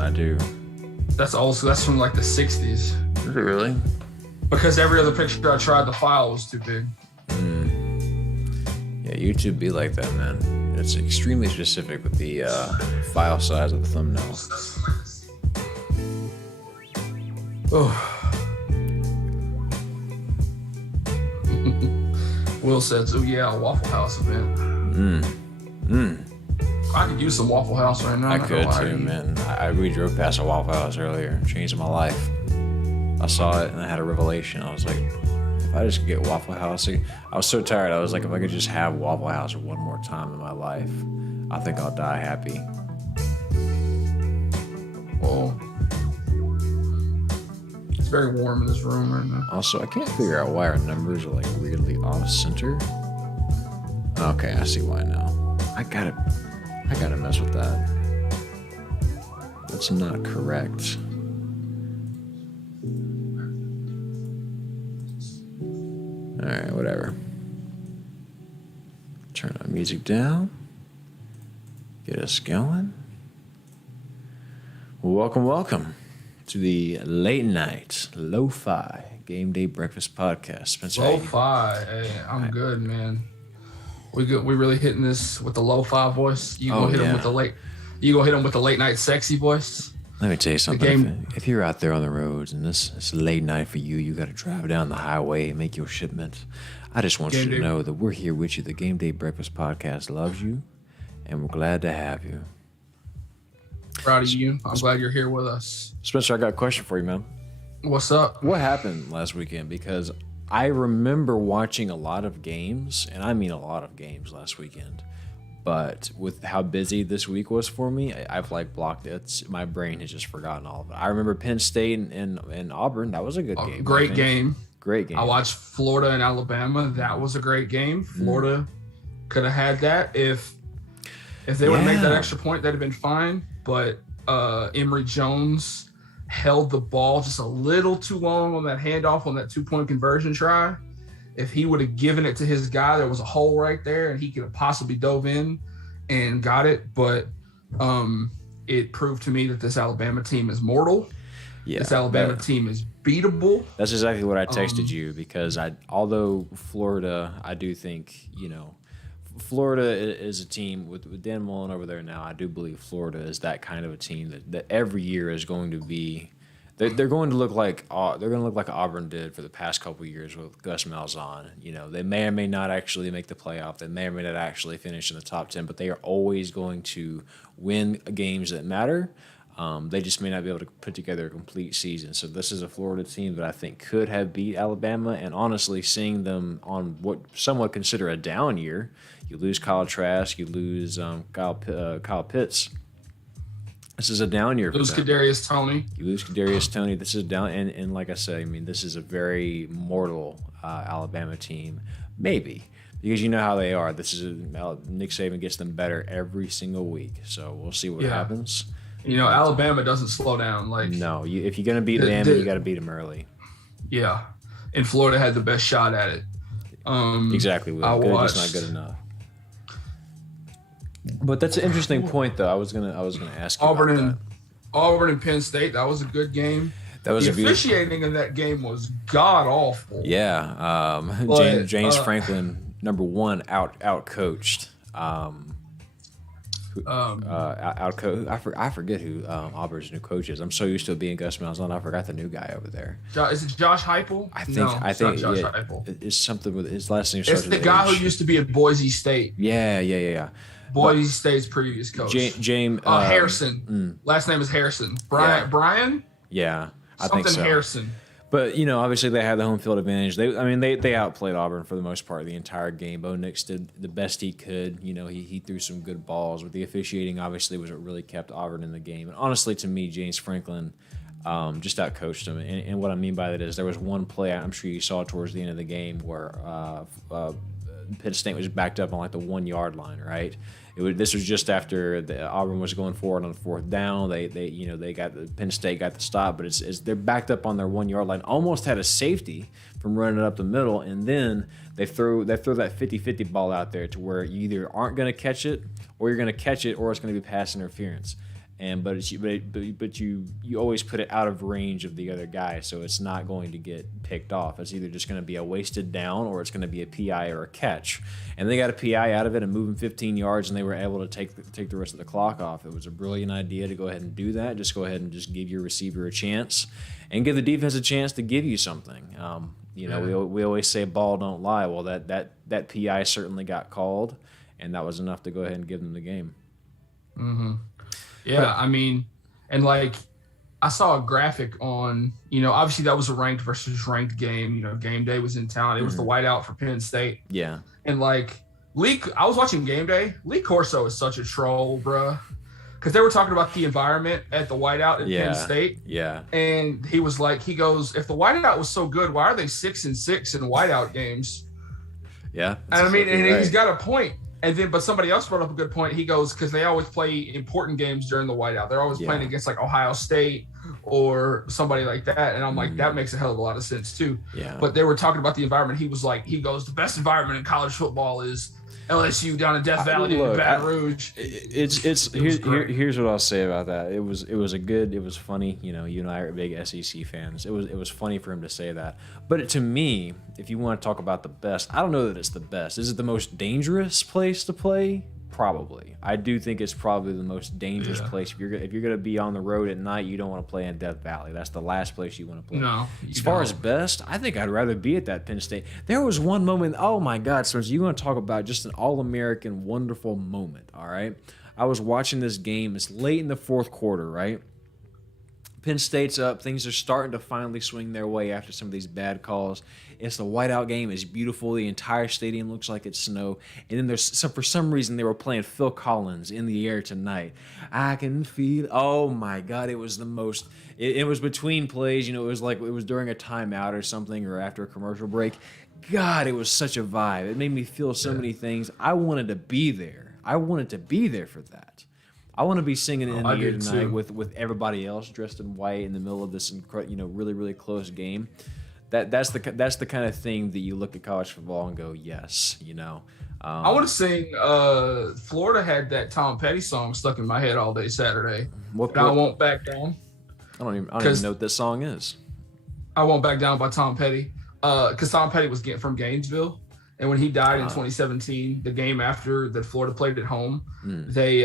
I do. That's old. So that's from like the 60s. Is it really? Because every other picture I tried to file was too big. Yeah, YouTube be like that, man. It's extremely specific with the file size of the thumbnail. Oh. Will says, "Oh yeah, a Waffle House event." I could use some Waffle House right now. I could too, man. We drove past a Waffle House earlier. Changed my life. I saw it and I had a revelation. I was like, if I just could get Waffle House. I was so tired. I was like, if I could just have Waffle House one more time in my life, I think I'll die happy. Well, it's very warm in this room right now. Also, I can't figure out why our numbers are like weirdly off center. Okay, I see why now. I gotta mess with that. That's not correct. Alright, whatever. Turn our music down. Get us going. Well, welcome to the late night lo-fi game day breakfast podcast. Spencer, lo-fi, hey, I'm good, man. We really hitting this with the lo-fi voice. You gonna hit him with the late. You gonna hit him with the late night sexy voice. Let me tell you something. If you're out there on the roads and it's late night for you, you got to drive down the highway and make your shipment. I just want you to know that we're here with you. The Game Day Breakfast Podcast loves you, and we're glad to have you. Proud of you. I'm glad you're here with us. Spencer, I got a question for you, man. What's up? What happened last weekend? Because I remember watching a lot of games, and I mean a lot of games last weekend. But with how busy this week was for me, I've like blocked it. My brain has just forgotten all of it. I remember Penn State and Auburn. That was a good game. Great game. Great game. I watched Florida and Alabama. That was a great game. Florida could have had that if they would have made that extra point. That'd have been fine. But Emory Jones held the ball just a little too long on that handoff on that 2-point conversion try. If he would have given it to his guy, there was a hole right there, and he could have possibly dove in and got it. But it proved to me that this Alabama team is mortal. Yeah, this Alabama team is beatable. That's exactly what I texted you, because although Florida, I do think, Florida is a team with Dan Mullen over there now. I do believe Florida is that kind of a team that every year is going to be. They're going to look like Auburn did for the past couple of years with Gus Malzahn. They may or may not actually make the playoff. They may or may not actually finish in the top 10, but they are always going to win games that matter. They just may not be able to put together a complete season. So this is a Florida team that I think could have beat Alabama. And honestly, seeing them on what some would consider a down year, you lose Kyle Trask, you lose Kyle Pitts. This is a down year for them. Kadarius Toney. You lose Kadarius Toney. This is down, and like I said, I mean, this is a very mortal Alabama team. Maybe. Because you know how they are. Nick Saban gets them better every single week. So we'll see what happens. Alabama doesn't slow down. No, if you're going to beat them, you got to beat them early. Yeah. And Florida had the best shot at it. Exactly. Good is not good enough. But that's an interesting point, though. I was gonna ask you about that. Auburn and Penn State. That was a good game. That was the officiating in that game was god awful. Yeah, James Franklin, number one, out coached. I forget who Auburn's new coach is. I'm so used to it being Gus Malzahn, I forgot the new guy over there. Is it Josh Heupel? I think Josh Heupel. It's something with his last name. It's the guy who used to be at Boise State. Yeah. Boise State's previous coach. James Harrison. Last name is Harrison. Brian? Yeah, I think so. Something Harrison. But, obviously they had the home field advantage. They outplayed Auburn for the most part the entire game. Bo Nix did the best he could. He threw some good balls. But the officiating, obviously, was what really kept Auburn in the game. And honestly, to me, James Franklin just outcoached him. And what I mean by that is there was one play, I'm sure you saw towards the end of the game, where Penn State was backed up on like the 1 yard line, right? This was just after Auburn was going forward on 4th down. Penn State got the stop, but they're backed up on their 1 yard line. Almost had a safety from running it up the middle, and then they throw that 50-50 ball out there to where you either aren't going to catch it, or you're going to catch it, or it's going to be pass interference. but you always put it out of range of the other guy, so it's not going to get picked off. It's either just going to be a wasted down or it's going to be a PI or a catch. And they got a PI out of it and moving 15 yards, and they were able to take the rest of the clock off. It was a brilliant idea to go ahead and do that. Just go ahead and just give your receiver a chance and give the defense a chance to give you something. We always say ball don't lie. Well, that PI certainly got called, and that was enough to go ahead and give them the game. Mm-hmm. Yeah, I mean, and like I saw a graphic on, obviously that was a ranked versus ranked game. Game Day was in town. It was the whiteout for Penn State. Yeah. And like I was watching Game Day. Lee Corso is such a troll, bruh. Because they were talking about the environment at the whiteout at Penn State. Yeah. And he was like, he goes, if the whiteout was so good, why are they 6-6 in whiteout games? Yeah. And I mean, and he's got a point. And then, but somebody else brought up a good point. He goes, because they always play important games during the whiteout. They're always playing against like Ohio State or somebody like that. And I'm like, that makes a hell of a lot of sense too. Yeah. But they were talking about the environment. He goes, the best environment in college football is LSU down in Death Valley in Baton Rouge. Here's what I'll say about that. It was funny. You and I are big SEC fans. It was funny for him to say that. But to me, if you want to talk about the best, I don't know that it's the best. Is it the most dangerous place to play? Probably. I do think it's probably the most dangerous place. If you're going to be on the road at night, you don't want to play in Death Valley. That's the last place you want to play. No. As far as best, I think I'd rather be at that Penn State. There was one moment, oh my God, so you want to talk about just an all-American wonderful moment, all right? I was watching this game. It's late in the fourth quarter, right? Penn State's up. Things are starting to finally swing their way after some of these bad calls. It's the whiteout game. It's beautiful. The entire stadium looks like it's snow. And then for some reason, they were playing Phil Collins in the air tonight. I can feel. Oh my God! It was the most. It was between plays. It was like it was during a timeout or something, or after a commercial break. God, it was such a vibe. It made me feel so many things. I wanted to be there. I wanted to be there for that. I want to be singing in the air tonight with everybody else dressed in white in the middle of this really, really close game. That's the kind of thing that you look at college football and go, yes, I want to sing. Florida had that Tom Petty song stuck in my head all day Saturday. I Won't Back Down. I don't even know what this song is. I Won't Back Down by Tom Petty. Because Tom Petty was from Gainesville. And when he died in 2017, the game after that Florida played at home, they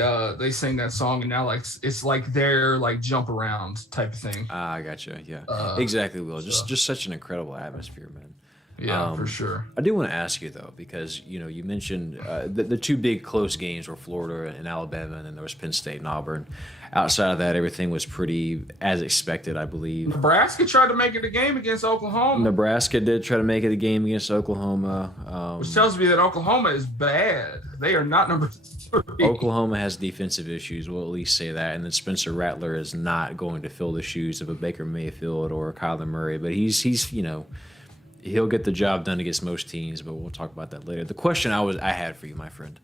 sang that song, and now it's like their jump around type of thing. I gotcha. Yeah, exactly. Will just such an incredible atmosphere, man. Yeah, for sure. I do want to ask you though, because you mentioned the two big close games were Florida and Alabama, and then there was Penn State and Auburn. Outside of that, everything was pretty as expected, I believe. Nebraska tried to make it a game against Oklahoma. Nebraska did try to make it a game against Oklahoma. Which tells me that Oklahoma is bad. They are not number 3. Oklahoma has defensive issues. We'll at least say that. And then Spencer Rattler is not going to fill the shoes of a Baker Mayfield or a Kyler Murray. But he's he'll get the job done against most teams. But we'll talk about that later. The question I had for you, my friend,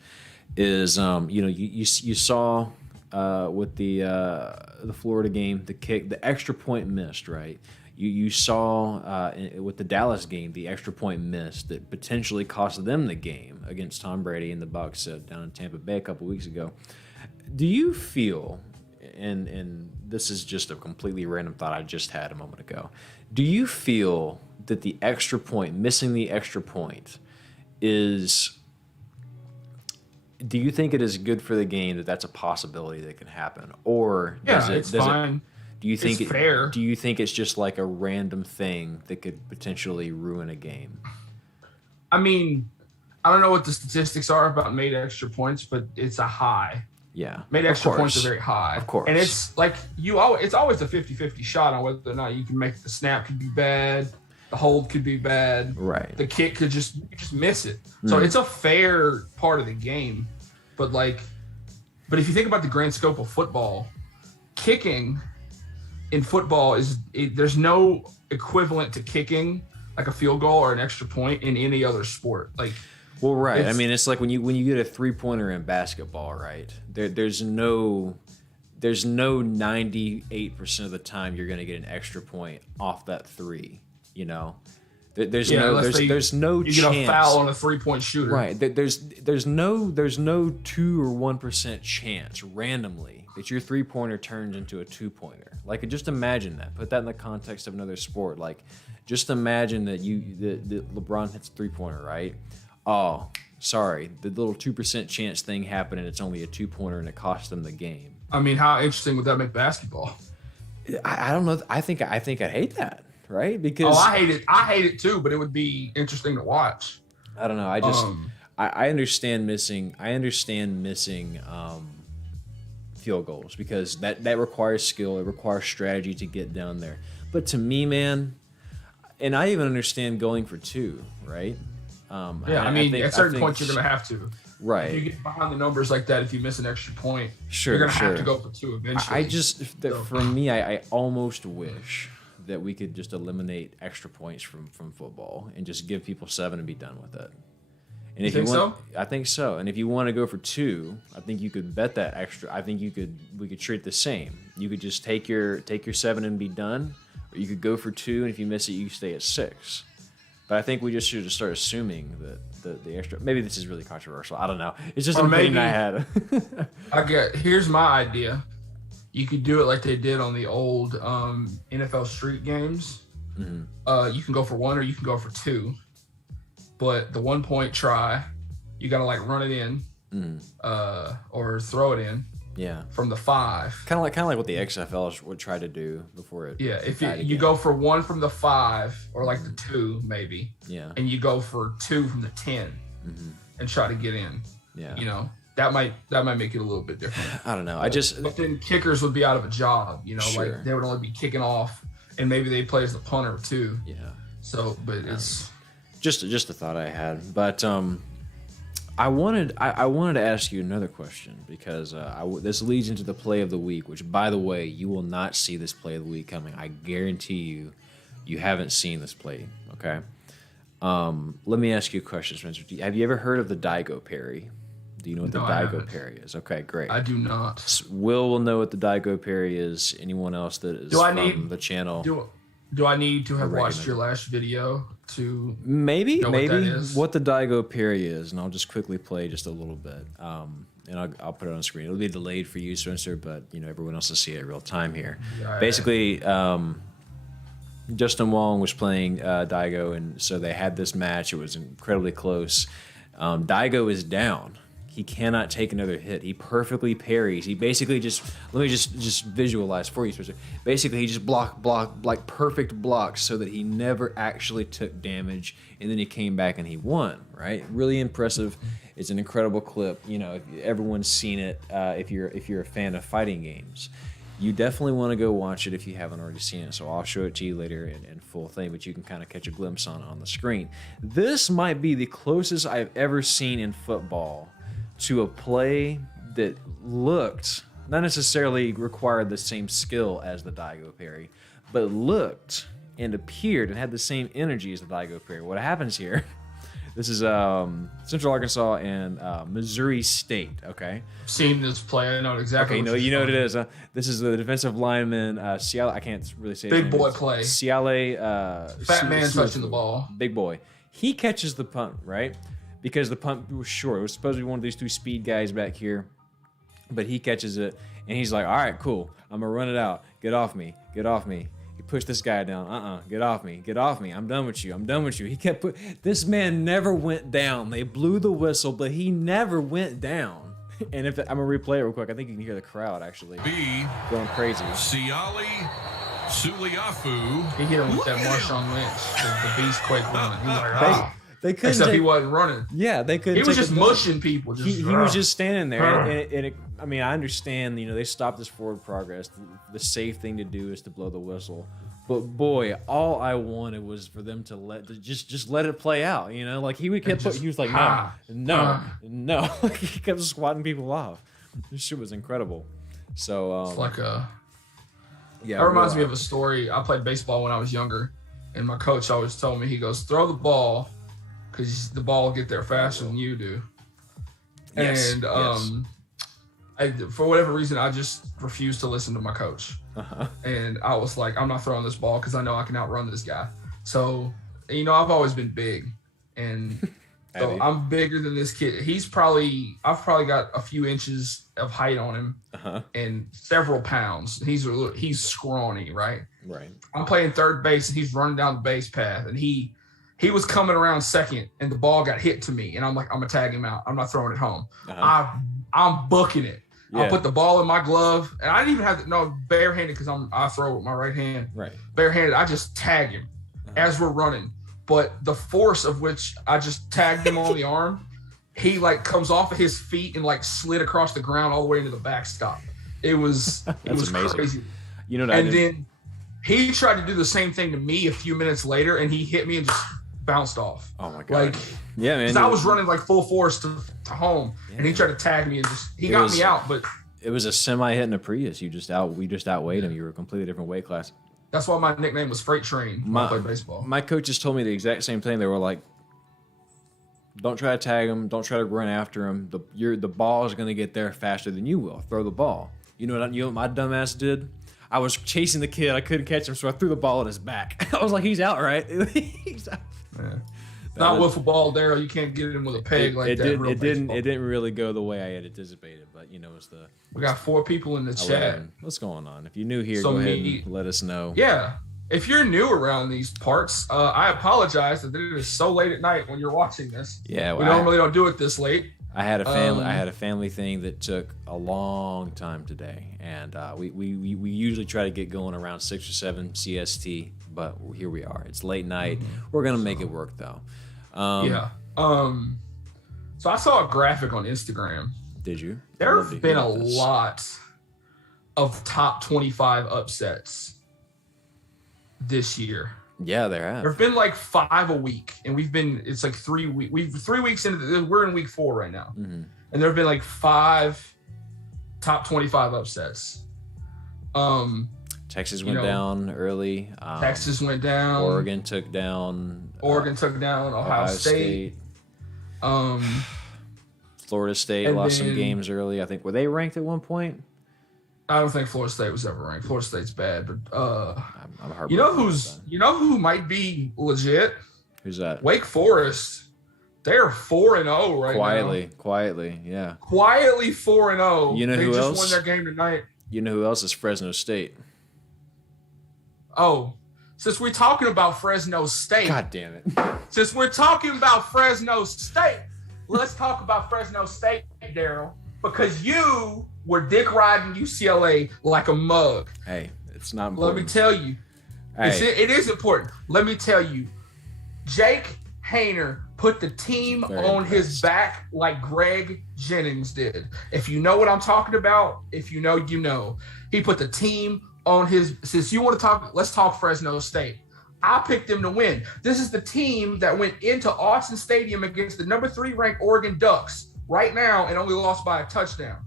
is you saw with the Florida game, the extra point missed, right? You saw with the Dallas game, the extra point missed that potentially cost them the game against Tom Brady and the Bucs down in Tampa Bay a couple weeks ago. Do you feel, and this is just a completely random thought I just had a moment ago, do you feel that the extra point, missing the extra point, is... Do you think it is good for the game that that's a possibility that can happen, or it's fine? Do you think it's fair? Do you think it's just like a random thing that could potentially ruin a game? I mean, I don't know what the statistics are about made extra points, but it's a high. Yeah, made extra points are very high, of course, and it's like it's always a 50-50 shot on whether or not you can make the snap. Could be bad. The hold could be bad. Right. The kick could just miss it. So it's a fair part of the game. But if you think about the grand scope of football, kicking in football there's no equivalent to kicking like a field goal or an extra point in any other sport. Well, right. I mean, it's like when you get a 3-pointer in basketball, right? There's no 98% of the time you're going to get an extra point off that 3. There's no you chance. get a foul on a 3-point shooter. Right. There's no 2 or 1% chance randomly that your 3-pointer turns into a 2-pointer. Like, just imagine that. Put that in the context of another sport. Like, just imagine that that LeBron hits a 3-pointer, right? Oh, sorry, the little 2% chance thing happened and it's only a 2-pointer and it cost them the game. I mean, how interesting would that make basketball? I don't know. I think I'd hate that. Right? Because I hate it too, but it would be interesting to watch. I don't know. I just I understand missing field goals because that requires skill. It requires strategy to get down there. But to me, man, and I even understand going for 2, right? I mean, at certain points you're gonna have to. Right. If you get behind the numbers like that, if you miss an extra point, you're gonna have to go for 2 eventually. For me, I almost wish that we could just eliminate extra points from football and just give people 7 and be done with it. And if you want, I think so. And if you want to go for 2, I think you could bet that extra. I think we could treat it the same. You could just take your 7 and be done, or you could go for 2, and if you miss it, you stay at 6. But I think we just should start assuming that the extra. Maybe this is really controversial. I don't know. It's just an opinion I had. Here's my idea. You could do it like they did on the old NFL street games. Mm-hmm. You can go for 1 or you can go for 2. But the 1-point try, you got to like run it in or throw it in. Yeah. From the 5. Kind of like what the XFL would try to do before it. Yeah. If you go for 1 from the 5 or like the 2 maybe. Yeah. And you go for 2 from the 10 and try to get in. Yeah. You know. That might make it a little bit different. I don't know. But then kickers would be out of a job, you know, sure. Like they would only be kicking off, and maybe they play as the punter too. Yeah. So, but it's just a thought I had. But I wanted to ask you another question because this leads into the play of the week. Which, by the way, you will not see this play of the week coming. I guarantee you haven't seen this play. Okay. Let me ask you a question, Spencer. Have you ever heard of the Daigo parry? Do you know what the Daigo parry is? Okay, great. I do not. Will know what the Daigo parry is. Anyone else that is from the channel? Do I need to have watched your last video to maybe know what the Daigo parry is? And I'll just quickly play just a little bit. And I'll put it on the screen. It'll be delayed for you, Spencer, but everyone else will see it in real time here. Yeah, basically, Justin Wong was playing Daigo, and so they had this match. It was incredibly close. Daigo is down. He cannot take another hit. He perfectly parries. He basically let me just visualize for you, Spencer. Basically, he just blocked like perfect blocks so that he never actually took damage, and then he came back and he won. Right? Really impressive. It's an incredible clip. Everyone's seen it. If you're a fan of fighting games, you definitely want to go watch it if you haven't already seen it. So I'll show it to you later in full thing, but you can kind of catch a glimpse on the screen. This might be the closest I've ever seen in football to a play that looked, not necessarily required the same skill as the Daigo parry, but looked and appeared and had the same energy as the Daigo parry. What happens here, this is Central Arkansas and Missouri State, okay? Seen this play, I know exactly. Okay, you know what it is. This is the defensive lineman, Ciale, I can't really say big boy play. Ciale. Fat man touching the ball. Big boy. He catches the punt, right? Because the punt was short. It was supposed to be one of these 2 speed guys back here. But he catches it, and he's like, all right, cool. I'm going to run it out. Get off me. Get off me. He pushed this guy down. Get off me. Get off me. I'm done with you. I'm done with you. He kept this man never went down. They blew the whistle, but he never went down. And I'm going to replay it real quick. I think you can hear the crowd, actually, going crazy. Ciale Suliafu. He hit him with that Marshawn Lynch, the beast quake run. He was like, They couldn't. Except he wasn't running. Yeah, they couldn't. He was just mushing people. He was just standing there. I mean, I understand. They stopped this forward progress. The safe thing to do is to blow the whistle. But boy, all I wanted was for them to just let it play out. Like he was like, no. Like he kept swatting people off. This shit was incredible. So it's like that yeah. reminds me of a story. I played baseball when I was younger, and my coach always told me, he goes, throw the ball, because the ball will get there faster than you do. Yes, and for whatever reason, I just refused to listen to my coach. And I was like, I'm not throwing this ball because I know I can outrun this guy. So you know, I've always been big, and so I'm bigger than this kid. I've probably got a few inches of height on him, and several pounds. He's scrawny, right? Right. I'm playing third base, and he's running down the base path, and he was coming around second, and the ball got hit to me, and I'm like, I'm gonna tag him out. I'm not throwing it home. I'm booking it. Yeah. I'll put the ball in my glove, and I didn't even have to barehanded because I throw with my right hand. Right. Barehanded, I just tag him as we're running. But the force of which I just tagged him on the arm, he like comes off of his feet and like slid across the ground all the way into the backstop. It was amazing. Crazy. You know, and then he tried to do the same thing to me a few minutes later, and he hit me and just bounced off. Oh my god! Like, yeah, man. I was running like full force to home, and he tried to tag me and he got me out. But it was a semi hit in a Prius. We just outweighed him. You were a completely different weight class. That's why my nickname was Freight Train when I played baseball. My coaches told me the exact same thing. They were like, "Don't try to tag him. Don't try to run after him. The ball is going to get there faster than you will. Throw the ball." You know what my dumbass did? I was chasing the kid. I couldn't catch him, so I threw the ball at his back. I was like, "He's out, right?" He's out. Yeah. Not wiffle ball, Daryl. You can't get him with a peg like that. It didn't really go the way I had anticipated, but you know, it's the. We got 4 people in the chat. What's going on? If you're new here, go ahead and let us know. Yeah, if you're new around these parts, I apologize that it is so late at night when you're watching this. Yeah, well, we normally don't do it this late. I had a family thing that took a long time today, and we usually try to get going around 6 or 7 CST, but here we are. It's late night. We're gonna make it work though. So I saw a graphic on Instagram. Did you? There have been a lot of top 25 upsets this year. Yeah, there have. There have been like 5 a week, and it's like 3 weeks. 3 weeks into we're in week 4 right now, and there have been like 5 top 25 upsets. Texas went down early. Texas went down. Oregon took down. Ohio State. Florida State lost some games early. I think were they ranked at one point? I don't think Florida State was ever ranked. Florida State's bad, but I'm you know who might be legit? Who's that? Wake Forest. They're 4-0 right now. Quietly, yeah. Quietly 4-0. You know who else? They just won their game tonight. You know who else is Fresno State? Oh, since we're talking about Fresno State. God damn it. Since we're talking about Fresno State, let's talk about Fresno State, Daryl, because you were dick riding UCLA like a mug. Hey, it's not important. Let me tell you. It is important. Let me tell you. Jake Hayner put the team on his back like Greg Jennings did. If you know what I'm talking about, if you know, you know. He put the team on his, since you want to talk, let's talk Fresno State. I picked them to win. This is the team that went into Austin Stadium against the number 3 ranked Oregon Ducks right now and only lost by a touchdown.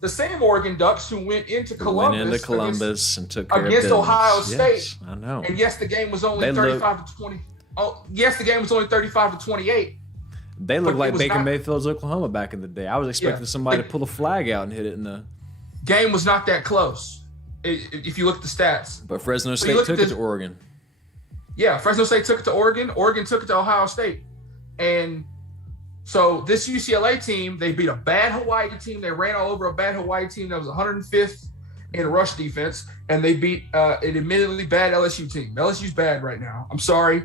The same Oregon Ducks who went into Columbus, and took care against of Ohio State. Yes, I know. And yes, the game was only 35-20. Oh, yes, the game was only 35-28. They looked like Baker Mayfield's Oklahoma back in the day. I was expecting somebody to pull a flag out and hit it in the game. Was not that close if you look at the stats. But Fresno State took it to Oregon. Yeah, Fresno State took it to Oregon. Oregon took it to Ohio State. And so this UCLA team, they beat a bad Hawaii team. They ran all over a bad Hawaii team that was 105th in rush defense. And they beat an admittedly bad LSU team. LSU's bad right now. I'm sorry.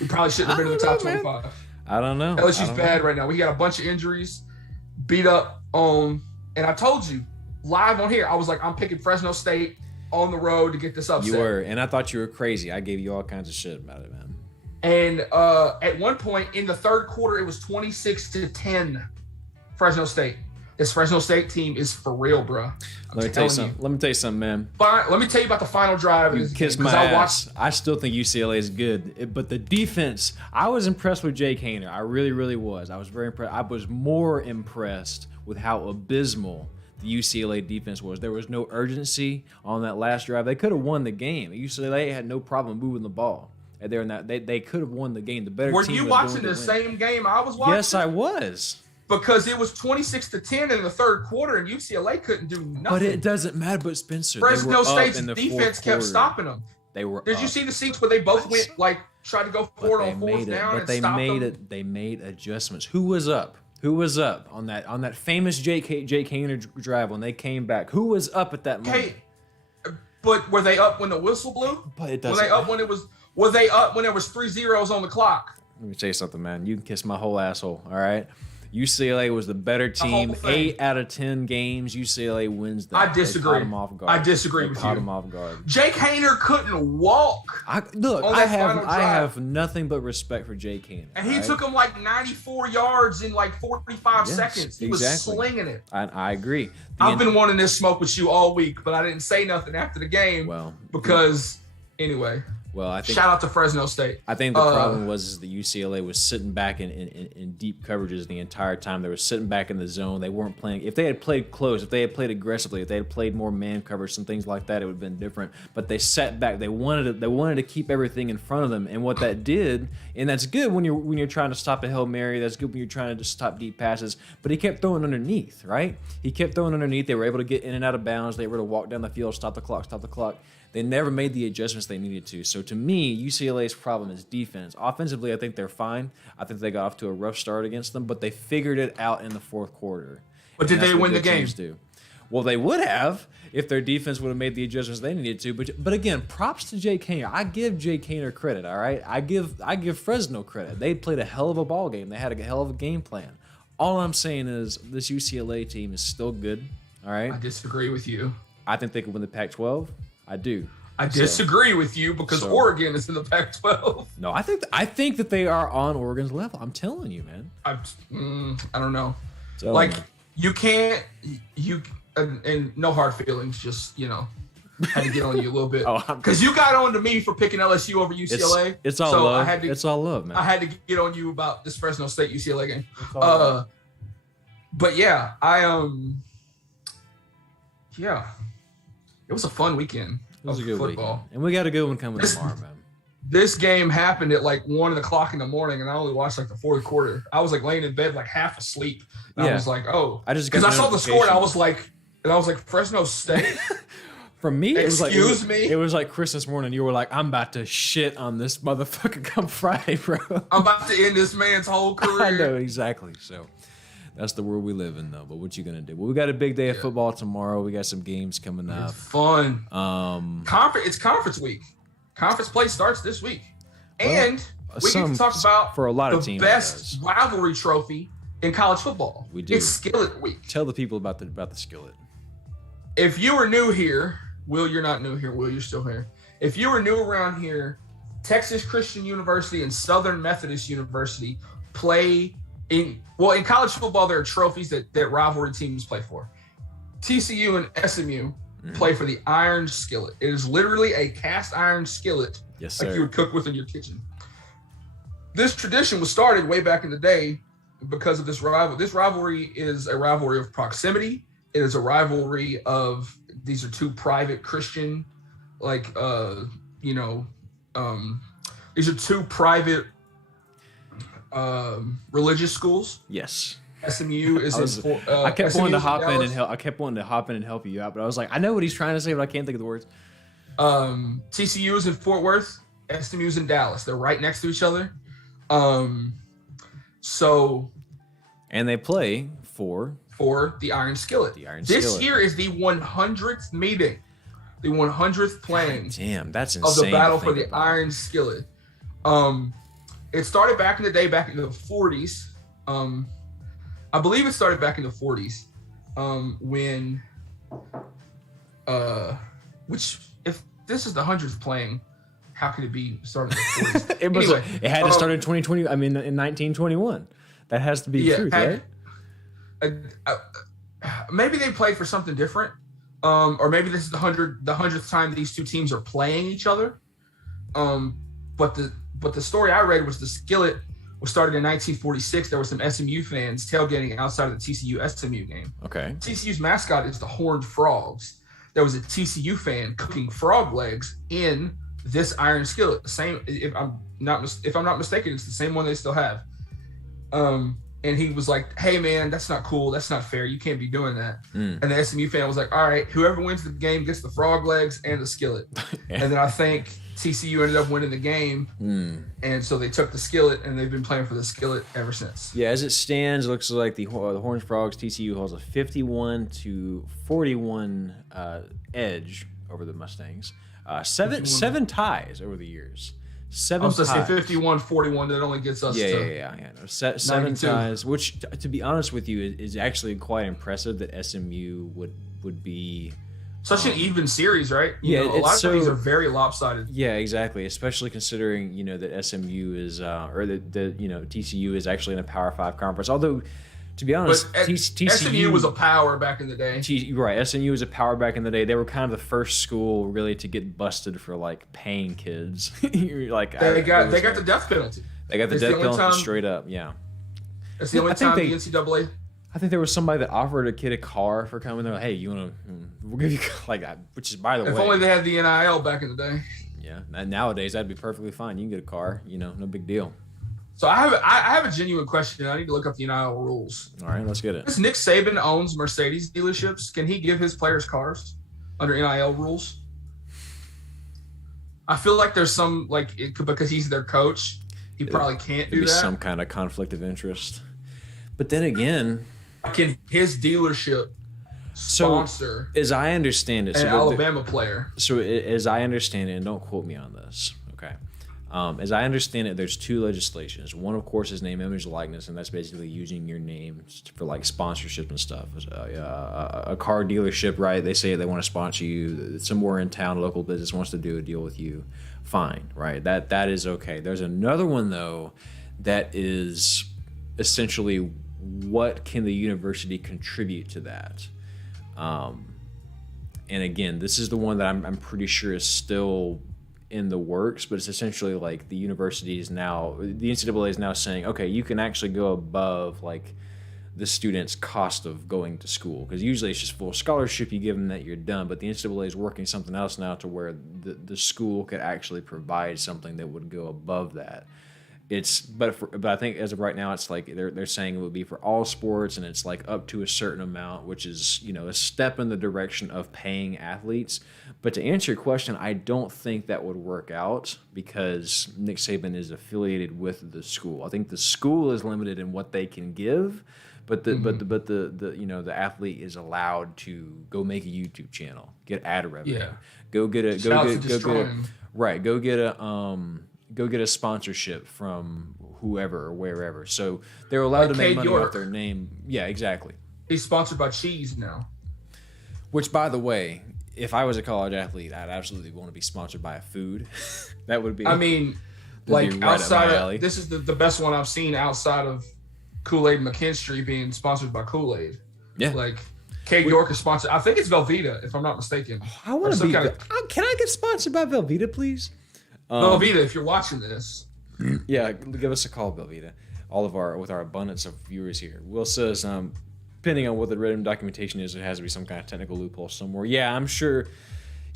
We probably shouldn't have been in the top 25. I don't know. LSU's bad right now. We got a bunch of injuries, beat up on, and I told you live on here, I was like, I'm picking Fresno State on the road to get this upset. You were, and I thought you were crazy. I gave you all kinds of shit about it, man. And at one point in the third quarter, it was 26-10 Fresno State. This Fresno State team is for real, bro. Let me tell you something, man. Let me tell you about the final drive. You kiss my ass. I still think UCLA is good, but the defense, I was impressed with Jake Hayner. I really, really was. I was very impressed. I was more impressed with how abysmal the UCLA defense was. There was no urgency on that last drive. They could have won the game. UCLA had no problem moving the ball. And they could have won the game. The better Were team you watching the same game I was watching? Yes, I was. Because it was 26-10 in the third quarter, and UCLA couldn't do nothing. But it doesn't matter. But Spencer, Fresno State's defense kept stopping them. They were. Did you see the seats where they both went like tried to go forward on fourth down and stopped them? They made adjustments. Who was up? Who was up on that famous Jake Haener drive when they came back? Who was up at that moment? But were they up when the whistle blew? But it doesn't. Were they up when it was? Were they up when there was 3 zeros on the clock? Let me tell you something, man. You can kiss my whole asshole. All right. UCLA was the better team. 8 out of 10 games, UCLA wins them. I disagree. They caught them off guard. I disagree with you. Caught them off guard. Jake Haener couldn't walk. I have nothing but respect for Jake Haener. And he took him like 94 yards in like 45 seconds. He was slinging it. I agree. I've been wanting this smoke with you all week, but I didn't say nothing after the game. Because anyway. Well, I think shout out to Fresno State. I think the problem was the UCLA was sitting back in deep coverages the entire time. They were sitting back in the zone. They weren't playing. If they had played close, if they had played aggressively, if they had played more man coverage, some things like that, it would have been different. But they sat back. They wanted to keep everything in front of them. And what that did, and that's good when you're trying to stop a Hail Mary. That's good when you're trying to just stop deep passes. But he kept throwing underneath, right? He kept throwing underneath. They were able to get in and out of bounds. They were able to walk down the field, stop the clock. They never made the adjustments they needed to. So to me, UCLA's problem is defense. Offensively, I think they're fine. I think they got off to a rough start against them, but they figured it out in the fourth quarter. But did they win the game? Well, they would have if their defense would have made the adjustments they needed to. But again, props to Jake Haener. I give Jake Haener credit, all right? I give Fresno credit. They played a hell of a ball game. They had a hell of a game plan. All I'm saying is this UCLA team is still good, all right? I disagree with you. I think they could win the Pac-12. I do. I disagree with you because Oregon is in the Pac-12. No, I think that they are on Oregon's level. I'm telling you, man. I don't know. You can't and no hard feelings. Just had to get on you a little bit because you got on to me for picking LSU over UCLA. It's all love. It's all love, man. I had to get on you about this Fresno State UCLA game. But yeah, it was a fun weekend. It was a good football. Weekend. And we got a good one coming tomorrow, man. This game happened at like 1 o'clock in the morning, and I only watched like the fourth quarter. I was like laying in bed like half asleep. And I was like, because I saw the score, and I was like Fresno State. For me, it was like Christmas morning. You were like, I'm about to shit on this motherfucker come Friday, bro. I'm about to end this man's whole career. I know, exactly. So that's the world we live in, though. But what you gonna do? Well, we got a big day of football tomorrow. We got some games coming up. It's fun. It's conference week. Conference play starts this week, and we can talk about for a lot of teams the best rivalry trophy in college football. We do. It's Skillet week. Tell the people about the Skillet. If you were new here, Will, you're not new here. Will, you're still here. If you were new around here, Texas Christian University and Southern Methodist University play in college football, there are trophies that rivalry teams play for. TCU and SMU play for the Iron Skillet. It is literally a cast iron skillet like you would cook with in your kitchen. This tradition was started way back in the day because of this rivalry. This rivalry is a rivalry of proximity. It is a rivalry of these are two private Christian, these are two private religious schools. Yes. SMU is I kept wanting to hop in and help. I kept wanting to hop in and help you out, but I was like, I know what he's trying to say, but I can't think of the words. TCU is in Fort Worth. SMU is in Dallas. They're right next to each other. And they play for the Iron Skillet. This year is the 100th meeting, the 100th playing. Damn, that's insane. Of the battle for the Iron Skillet. It started back in the day, back in the 40s. I believe it started back in the 40s, when, which if this is the 100th playing, how could it be started in the 40s? It had to start in 2020. I mean, in 1921. That has to be the truth, right? Maybe they played for something different, or maybe this is the 100th time these two teams are playing each other. But the story I read was the Skillet was started in 1946. There were some SMU fans tailgating outside of the TCU SMU game. Okay. TCU's mascot is the Horned Frogs. There was a TCU fan cooking frog legs in this iron skillet. The same, if I'm not mistaken, it's the same one they still have. And and he was like, "Hey man, that's not cool. That's not fair. You can't be doing that." And the SMU fan was like, "All right, whoever wins the game gets the frog legs and the skillet." And then I think TCU ended up winning the game, and so they took the skillet, and they've been playing for the skillet ever since. Yeah, as it stands, it looks like the Horned Frogs TCU holds a 51-41 edge over the Mustangs. Seven ties over the years. Seven ties. Say 51-41. That only gets us Yeah. No, seven ties, which, to be honest with you, is actually quite impressive that SMU would be such an even series, right? A lot of these are very lopsided. Yeah, exactly. Especially considering that SMU is or that TCU is actually in a Power 5 conference. Although, to be honest, TCU SMU was a power back in the day. Right, SMU was a power back in the day. They were kind of the first school really to get busted for paying kids. They got the death penalty. They got the death penalty straight up. Yeah. That's the only time the NCAA. I think there was somebody that offered a kid a car for coming there. Like, hey, you want to? We'll give you which is, by the way. If only they had the NIL back in the day. Yeah, and nowadays that'd be perfectly fine. You can get a car. No big deal. So I have a genuine question. I need to look up the NIL rules. All right, let's get it. Because Nick Saban owns Mercedes dealerships, can he give his players cars under NIL rules? I feel like there's some because he's their coach, he probably can't do that. Some kind of conflict of interest. But then again, can his dealership sponsor? As I understand it, an Alabama player. So as I understand it, and don't quote me on this, okay? As I understand it, there's two legislations. One, of course, is name, image, likeness, and that's basically using your name for sponsorship and stuff. A car dealership, right? They say they want to sponsor you. Somewhere in town, a local business wants to do a deal with you. Fine, right? That is okay. There's another one though, that is essentially what can the university contribute to that. And again, this is the one that I'm pretty sure is still in the works, but it's essentially the university is now, the NCAA is now saying, okay, you can actually go above the student's cost of going to school, because usually it's just full scholarship, you give them that, you're done. But the NCAA is working something else now to where the school could actually provide something that would go above that. But I think as of right now, it's they're saying it would be for all sports, and it's up to a certain amount, which is a step in the direction of paying athletes. But to answer your question, I don't think that would work out because Nick Saban is affiliated with the school. I think the school is limited in what they can give, but the athlete is allowed to go make a YouTube channel, get ad revenue, go get a sponsorship from whoever or wherever. So they're allowed to make money off their name. Yeah, exactly. He's sponsored by cheese now. Which, by the way, if I was a college athlete, I'd absolutely want to be sponsored by a food. That would be. I mean, right outside of, this is the best one I've seen outside of Kool-Aid McKinstry being sponsored by Kool-Aid. Yeah. Kate York is sponsored. I think it's Velveeta, if I'm not mistaken. I want to be. Can I get sponsored by Velveeta, please? Velveeta, if you're watching this. Yeah, give us a call, Velveeta. With our abundance of viewers here. Will says, depending on what the written documentation is, it has to be some kind of technical loophole somewhere. Yeah, I'm sure.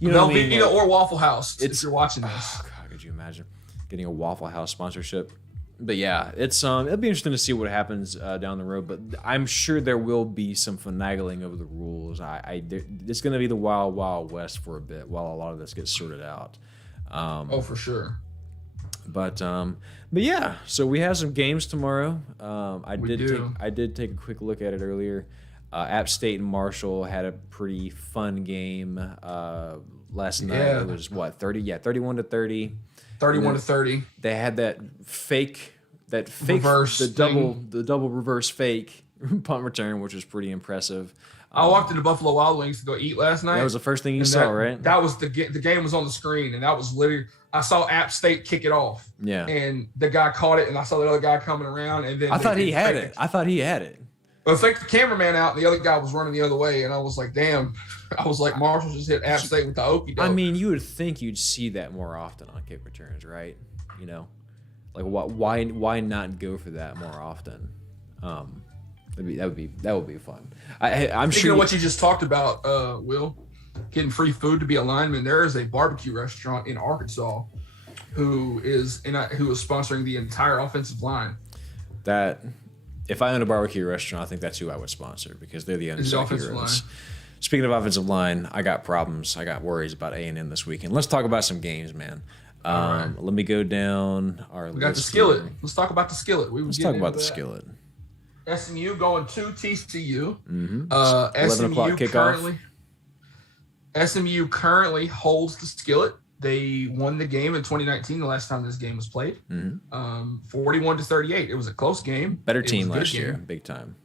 Velveeta or Waffle House, if you're watching this. Oh, God, could you imagine getting a Waffle House sponsorship? But yeah, it'll be interesting to see what happens down the road. But I'm sure there will be some finagling over the rules. It's going to be the wild, wild west for a bit while a lot of this gets sorted out. For sure. But yeah, so we have some games tomorrow. I did take a quick look at it earlier. App State and Marshall had a pretty fun game last night. It was 31-30. 31-30. They had that fake reverse the double reverse fake punt return, which was pretty impressive. I walked into Buffalo Wild Wings to go eat last night. That was the first thing you saw, right? That was the game was on the screen, and that was literally I saw App State kick it off. Yeah. And the guy caught it, and I saw the other guy coming around, and then I thought he had it. But I think the cameraman out, and the other guy was running the other way, and I was like, damn. I was like, Marshall just hit App State with the okey doke. I mean, you would think you'd see that more often on kick returns, right? Why not go for that more often? That would be fun. I'm sure. What you just talked about, Will, getting free food to be a lineman. There is a barbecue restaurant in Arkansas who is sponsoring the entire offensive line. That if I owned a barbecue restaurant, I think that's who I would sponsor because they're the Is the underside offensive heroes. line. Speaking of offensive line, I got problems. I got worries about A&M this weekend. Let's talk about some games, man. Right. Let me go down our We got the list Skillet. here. Let's talk about the Skillet. Let's talk about the Skillet. SMU going to TCU. 11 o'clock kickoff. SMU currently holds the Skillet. They won the game in 2019, the last time this game was played. 41-38. It was a close game. Better team last year, big time.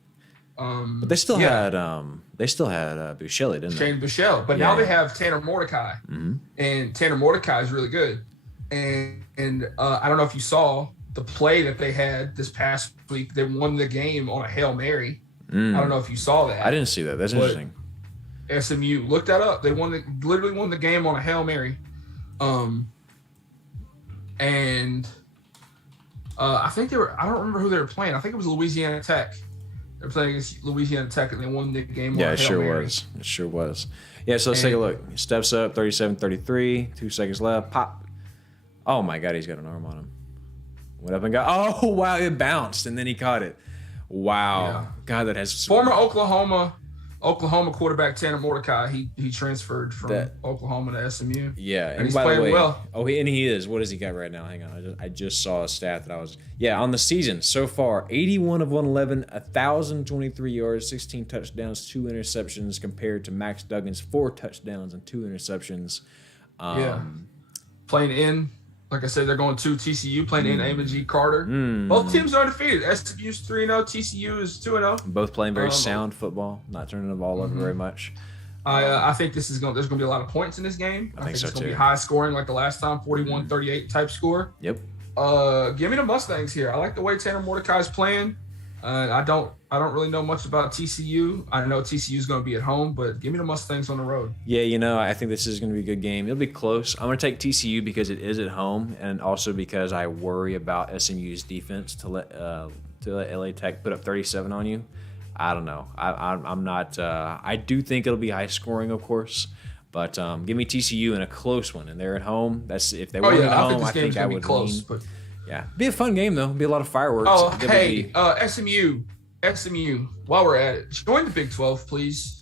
But they still had Bouchelle, didn't they? Shane Bouchelle. But now they have Tanner Mordecai. And Tanner Mordecai is really good. And I don't know if you saw the play that they had this past week. They won the game on a Hail Mary. I don't know if you saw that. I didn't see that. That's interesting. SMU, look that up. They literally won the game on a Hail Mary. I think I don't remember who they were playing. I think it was Louisiana Tech. They're playing against Louisiana Tech, and they won the game. Yeah, it sure was. It sure was. Yeah, so let's take a look. He steps up, 37-33, 2 seconds left. Pop. Oh, my God, he's got an arm on him. Went up and got. Oh, wow, it bounced, and then he caught it. Wow. Yeah. God, that has. Former Oklahoma quarterback Tanner Mordecai. He transferred from Oklahoma to SMU. Yeah, and he's playing well. Oh, and he is. What does he got right now? Hang on, I just saw a stat that I was. Yeah, on the season so far, 81 of 111, 1,023 yards, 16 touchdowns, 2 interceptions, compared to Max Duggan's 4 touchdowns and 2 interceptions. Playing in. Like I said, they're going to TCU, playing in Amon G. Carter. Both teams are undefeated. SMU's 3-0, TCU is 2-0. Both playing very sound football, not turning the ball over very much. I think there's going to be a lot of points in this game. I think so it's going to too. be high scoring like the last time, 41-38 type score. Yep. Give me the Mustangs here. I like the way Tanner Mordecai is playing. I don't really know much about TCU. I know TCU is going to be at home, but give me the Mustangs on the road. Yeah, I think this is going to be a good game. It'll be close. I'm going to take TCU because it is at home, and also because I worry about SMU's defense to let LA Tech put up 37 on you. I don't know. I'm not. I do think it'll be high scoring, of course, but give me TCU in a close one, and they're at home. That's if they weren't at home. I think I would close, but. Yeah, be a fun game though. Be a lot of fireworks. Oh, hey, SMU. While we're at it, join the Big 12, please.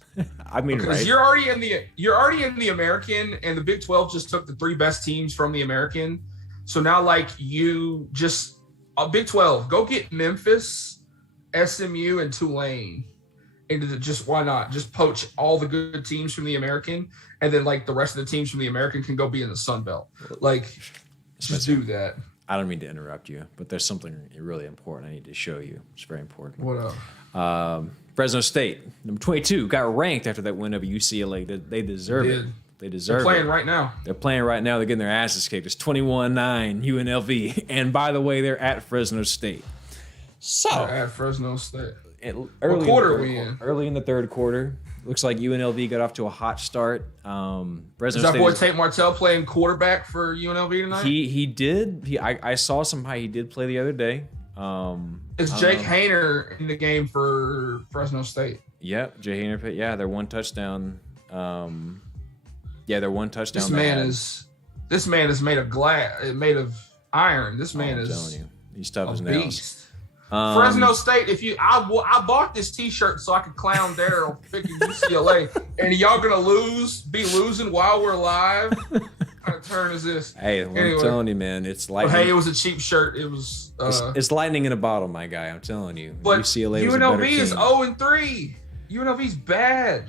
I mean, because right? you're already in the American, and the Big 12 just took the 3 best teams from the American. So now, like you just Big 12, go get Memphis, SMU, and Tulane why not? Just poach all the good teams from the American, and then like the rest of the teams from the American can go be in the Sun Belt. Like, just do that. I don't mean to interrupt you, but there's something really important I need to show you. It's very important. What up? Fresno State, number 22, got ranked after that win over UCLA. They deserve it. They deserve it. They're playing right now. They're playing right now. They're getting their asses kicked. It's 21-9 UNLV. And by the way, they're at Fresno State. So they're at Fresno State. What quarter are we in? Early in the third quarter. Looks like UNLV got off to a hot start. Fresno Is that boy Tate Martell playing quarterback for UNLV tonight? He did. I saw some high. He did play the other day. Is Jake Hayner in the game for Fresno State? Yep, Jay Hayner. Yeah, they're 1 touchdown. They're 1 touchdown. This man is made of glass, made of iron. This man is. I'm telling you, he's tough as nails. Beast. Fresno State. I bought this T-shirt so I could clown Daryl picking UCLA, and y'all gonna be losing while we're live. What kind of turn is this? Hey, anyway, I'm telling you, man, it's lightning. Hey, it was a cheap shirt. It was. It's lightning in a bottle, my guy. I'm telling you. But UCLA UNLV is 0-3. UNLV's bad.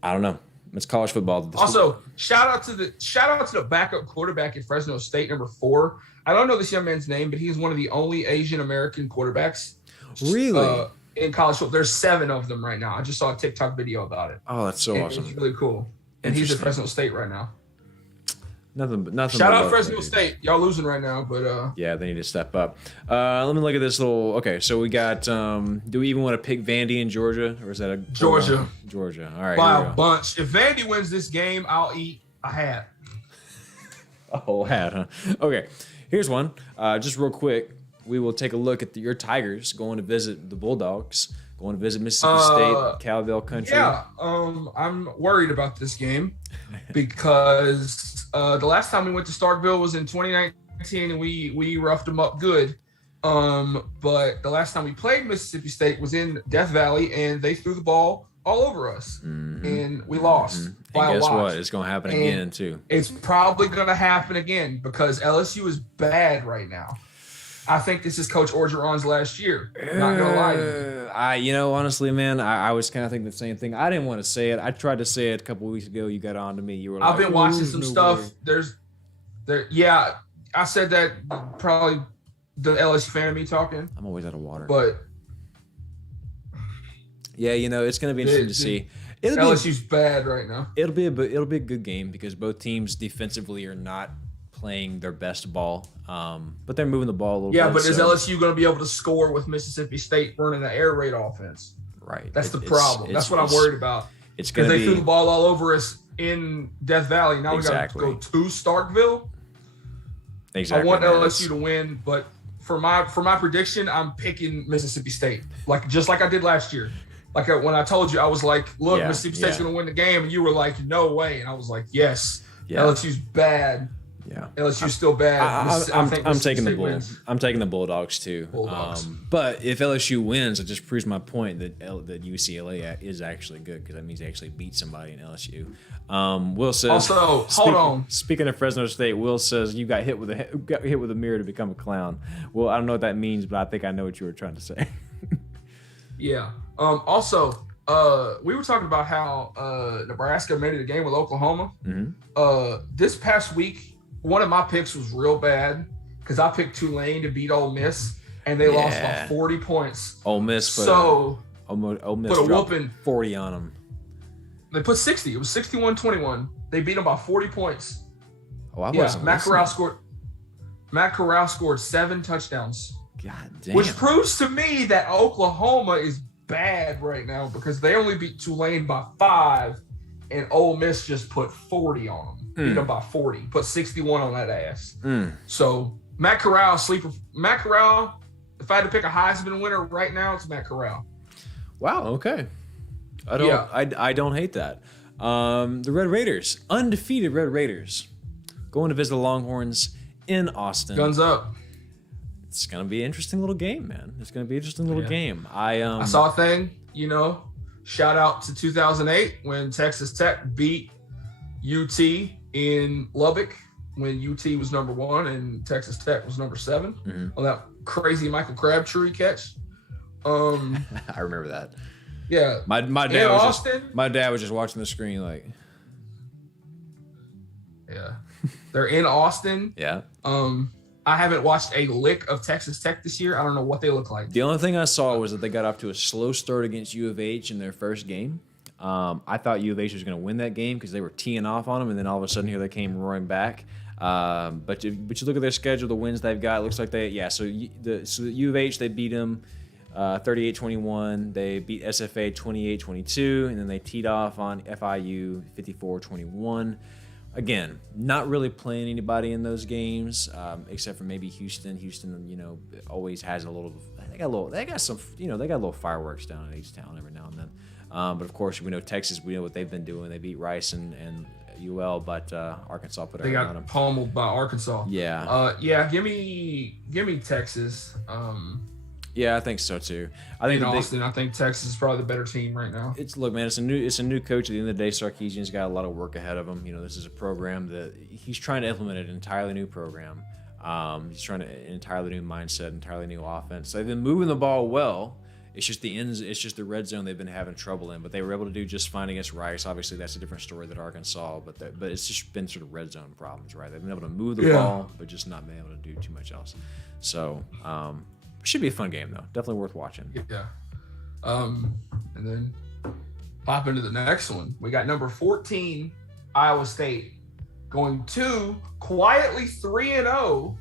I don't know. It's college football. Also, shout out to the backup quarterback at Fresno State, number 4. I don't know this young man's name, but he's one of the only Asian American quarterbacks. Really? In college football. There's 7 of them right now. I just saw a TikTok video about it. Oh, that's so awesome. It's really cool. And he's at Fresno State right now. Nothing. Shout out Fresno State. Y'all losing right now, but yeah, they need to step up. Let me look at this little. Okay, so we got. Do we even want to pick Vandy in Georgia, or is that a Georgia? Georgia. All right. By a bunch. If Vandy wins this game, I'll eat a hat. A whole hat, huh? Okay. Here's one. Just real quick, we will take a look at your Tigers going to visit the Bulldogs, going to visit Mississippi State, Cowbell Country. Yeah, I'm worried about this game because the last time we went to Starkville was in 2019, and we roughed them up good. But the last time we played Mississippi State was in Death Valley, and they threw the ball all over us, and we lost by and a guess lot. what? It's going to happen again, too. It's probably going to happen again because LSU is bad right now. I think this is Coach Orgeron's last year. Not going to lie to you. Honestly, man, I was kind of thinking the same thing. I didn't want to say it. I tried to say it a couple of weeks ago. You got on to me. You were like, I've been watching some stuff. Way. I said that probably the LSU fan of me talking. I'm always out of water. But yeah, it's going to be interesting to see. LSU's bad right now. It'll be a good game because both teams defensively are not playing their best ball, but they're moving the ball a little bit. Yeah, but is LSU going to be able to score with Mississippi State running an air raid offense? Right. That's the problem. That's what I'm worried about. It's going to be they threw the ball all over us in Death Valley. Now we got to go to Starkville. Exactly. I want LSU to win, but for my prediction, I'm picking Mississippi State, just like I did last year. Like when I told you, I was like, "Look, Mississippi State's going to win the game," and you were like, "No way," and I was like, "Yes, LSU's bad." Yeah, LSU's still bad. I'm taking the Bulls. I'm taking the Bulldogs too. But if LSU wins, it just proves my point that UCLA is actually good because that means they actually beat somebody in LSU. Will says. Also, hold on. Speaking of Fresno State, Will says you got hit with a mirror to become a clown. Well, I don't know what that means, but I think I know what you were trying to say. Yeah. Also, we were talking about how Nebraska made it a game with Oklahoma. This past week, one of my picks was real bad because I picked Tulane to beat Ole Miss, and they lost by 40 points. Ole Miss, Ole Miss put a dropped whooping 40 on them. They put 60. It was 61-21. They beat them by 40 points. Oh, I wasn't. Matt Corral scored 7 touchdowns. God damn. Which proves to me that Oklahoma is bad right now because they only beat Tulane by 5, and Ole Miss just put 40 on them. Beat them by 40. Put 61 on that ass. So Matt Corral, sleeper. Matt Corral. If I had to pick a Heisman winner right now, it's Matt Corral. Wow. Okay. I don't hate that. The Red Raiders, undefeated Red Raiders, going to visit the Longhorns in Austin. Guns up. It's gonna be an interesting little game, man. It's gonna be an interesting little game. I saw a thing. Shout out to 2008 when Texas Tech beat UT in Lubbock when UT was number 1 and Texas Tech was number 7 on that crazy Michael Crabtree catch. I remember that. Yeah, my dad was just watching the screen like. Yeah, they're in Austin. Yeah. I haven't watched a lick of Texas Tech this year. I don't know what they look like. The only thing I saw was that they got off to a slow start against U of H in their first game. I thought U of H was going to win that game because they were teeing off on them, and then all of a sudden here they came roaring back. But you look at their schedule, the wins they've got. It looks like So the U of H, they beat them 38-21. They beat SFA 28-22, and then they teed off on FIU 54-21. Again, not really playing anybody in those games, except for maybe Houston. Houston, always has a little. They got some fireworks down in H-Town every now and then. But of course, we know Texas. We know what they've been doing. They beat Rice and UL, but Arkansas put they got them pummeled by Arkansas. Yeah. Give me Texas. Yeah, I think so too. I think Texas is probably the better team right now. It's a new coach. At the end of the day, Sarkisian's got a lot of work ahead of him. This is a program that he's trying to implement an entirely new program. He's trying to an entirely new mindset, entirely new offense. They've been moving the ball well. It's just the red zone they've been having trouble in. But they were able to do just fine against Rice. Obviously, that's a different story than Arkansas. But it's just been sort of red zone problems, right? They've been able to move the ball, but just not been able to do too much else. So. Should be a fun game though. Definitely worth watching. Yeah. And then pop into the next one. We got number 14, Iowa State, going to quietly 3-0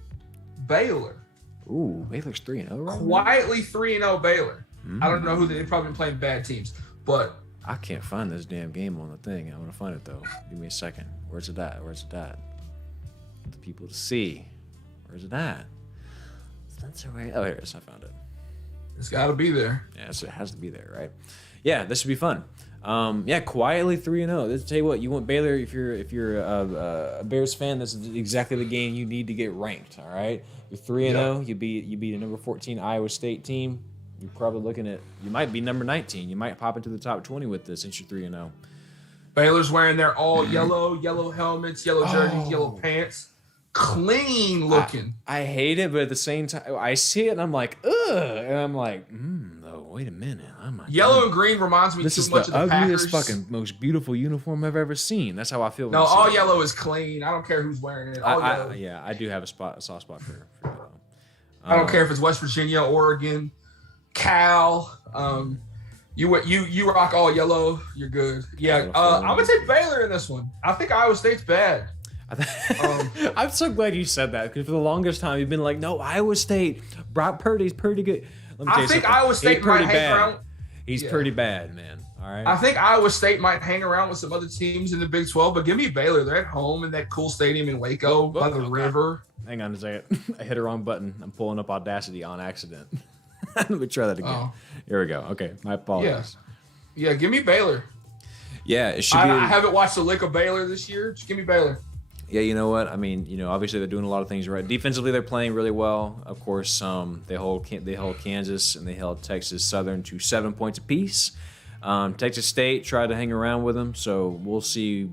Baylor. Ooh, Baylor's 3-0 right now? Quietly 3-0 Baylor. I don't know who they've probably been playing bad teams, but I can't find this damn game on the thing. I want to find it though. Give me a second. Where's it at? The people to see. Where's it at? That's right. Oh, here it is. I found it. It's got to be there. Yeah, so it has to be there, right? Yeah, this should be fun. Yeah, quietly 3-0. Let's tell you what, you want Baylor, if you're a Bears fan, this is exactly the game you need to get ranked. All right, you're 3-0. You beat a number 14 Iowa State team. You're probably looking at, you might be number 19. You might pop into the top 20 with this since you're 3-0. Baylor's wearing their all yellow helmets, yellow jerseys, yellow pants. Clean looking. I hate it, but at the same time, I see it and I'm like, ugh. And I'm like, oh, wait a minute. Yellow and green reminds me too much of the Packers. This is the ugliest fucking most beautiful uniform I've ever seen. That's how I feel. No, all yellow is clean. I don't care who's wearing it. I do have a soft spot for yellow. I don't care if it's West Virginia, Oregon, Cal. You rock all yellow. You're good. Yeah, I'm gonna take Baylor in this one. I think Iowa State's bad. I'm so glad you said that because for the longest time you've been like, no, Iowa State, Brock Purdy's pretty good. Let me tell you something. Iowa State might hang around. He's pretty bad, man. All right. I think Iowa State might hang around with some other teams in the Big 12, but give me Baylor. They're at home in that cool stadium in Waco by the river. Hang on a second. I hit the wrong button. I'm pulling up Audacity on accident. Let me try that again. Oh. Here we go. Okay, my apologies. Yeah, give me Baylor. Yeah, it should be. I haven't watched a lick of Baylor this year. Just give me Baylor. Yeah, you know what? I mean, obviously they're doing a lot of things right. Defensively, they're playing really well. Of course, they held Kansas and they held Texas Southern to 7 points apiece. Texas State tried to hang around with them, so we'll see.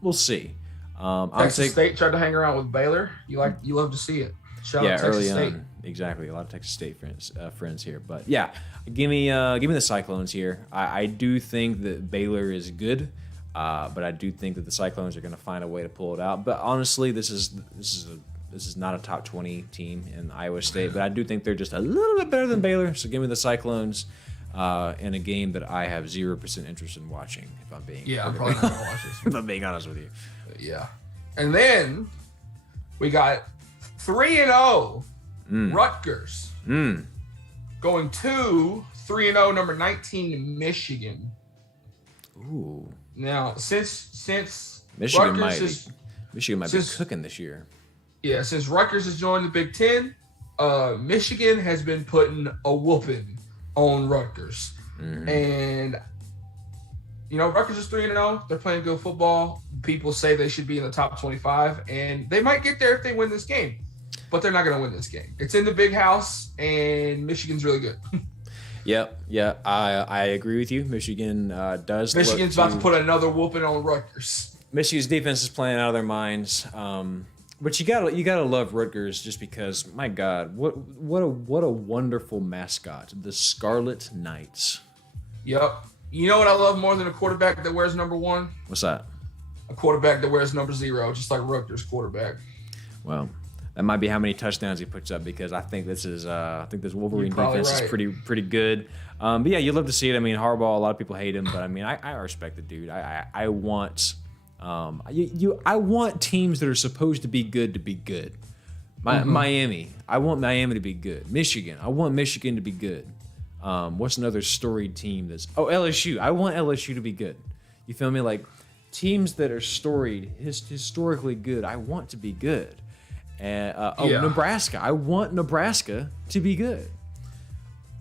We'll see. Texas State tried to hang around with Baylor. You love to see it. Shout out Texas State. On. Exactly, a lot of Texas State friends here. But yeah, give me the Cyclones here. I do think that Baylor is good. But I do think that the Cyclones are going to find a way to pull it out. But honestly, this is not a top 20 team in Iowa State. But I do think they're just a little bit better than Baylor. So give me the Cyclones in a game that I have 0% interest in watching. If I'm being I'm probably not going to watch this. If I'm being honest with you. Yeah, and then we got 3-0 Rutgers going to 3-0 number 19 Michigan. Ooh. Now, since Michigan might be cooking this year. Yeah, since Rutgers has joined the Big Ten, Michigan has been putting a whooping on Rutgers. And, Rutgers is 3-0. They're playing good football. People say they should be in the top 25, and they might get there if they win this game. But they're not going to win this game. It's in the big house, and Michigan's really good. Yeah, I agree with you. Michigan does. Michigan's about to put another whooping on Rutgers. Michigan's defense is playing out of their minds, but you gotta love Rutgers just because, my God, what a wonderful mascot, the Scarlet Knights. Yep. You know what I love more than a quarterback that wears number 1? What's that? A quarterback that wears number 0, just like Rutgers quarterback. Well, that might be how many touchdowns he puts up because I think this Wolverine defense is pretty good. But yeah, you love to see it. I mean, Harbaugh, a lot of people hate him, but I mean, I respect the dude. I want teams that are supposed to be good. Miami, I want Miami to be good. Michigan, I want Michigan to be good. What's another storied team LSU? I want LSU to be good. You feel me? Like teams that are storied, historically good, I want to be good. And Nebraska. I want Nebraska to be good.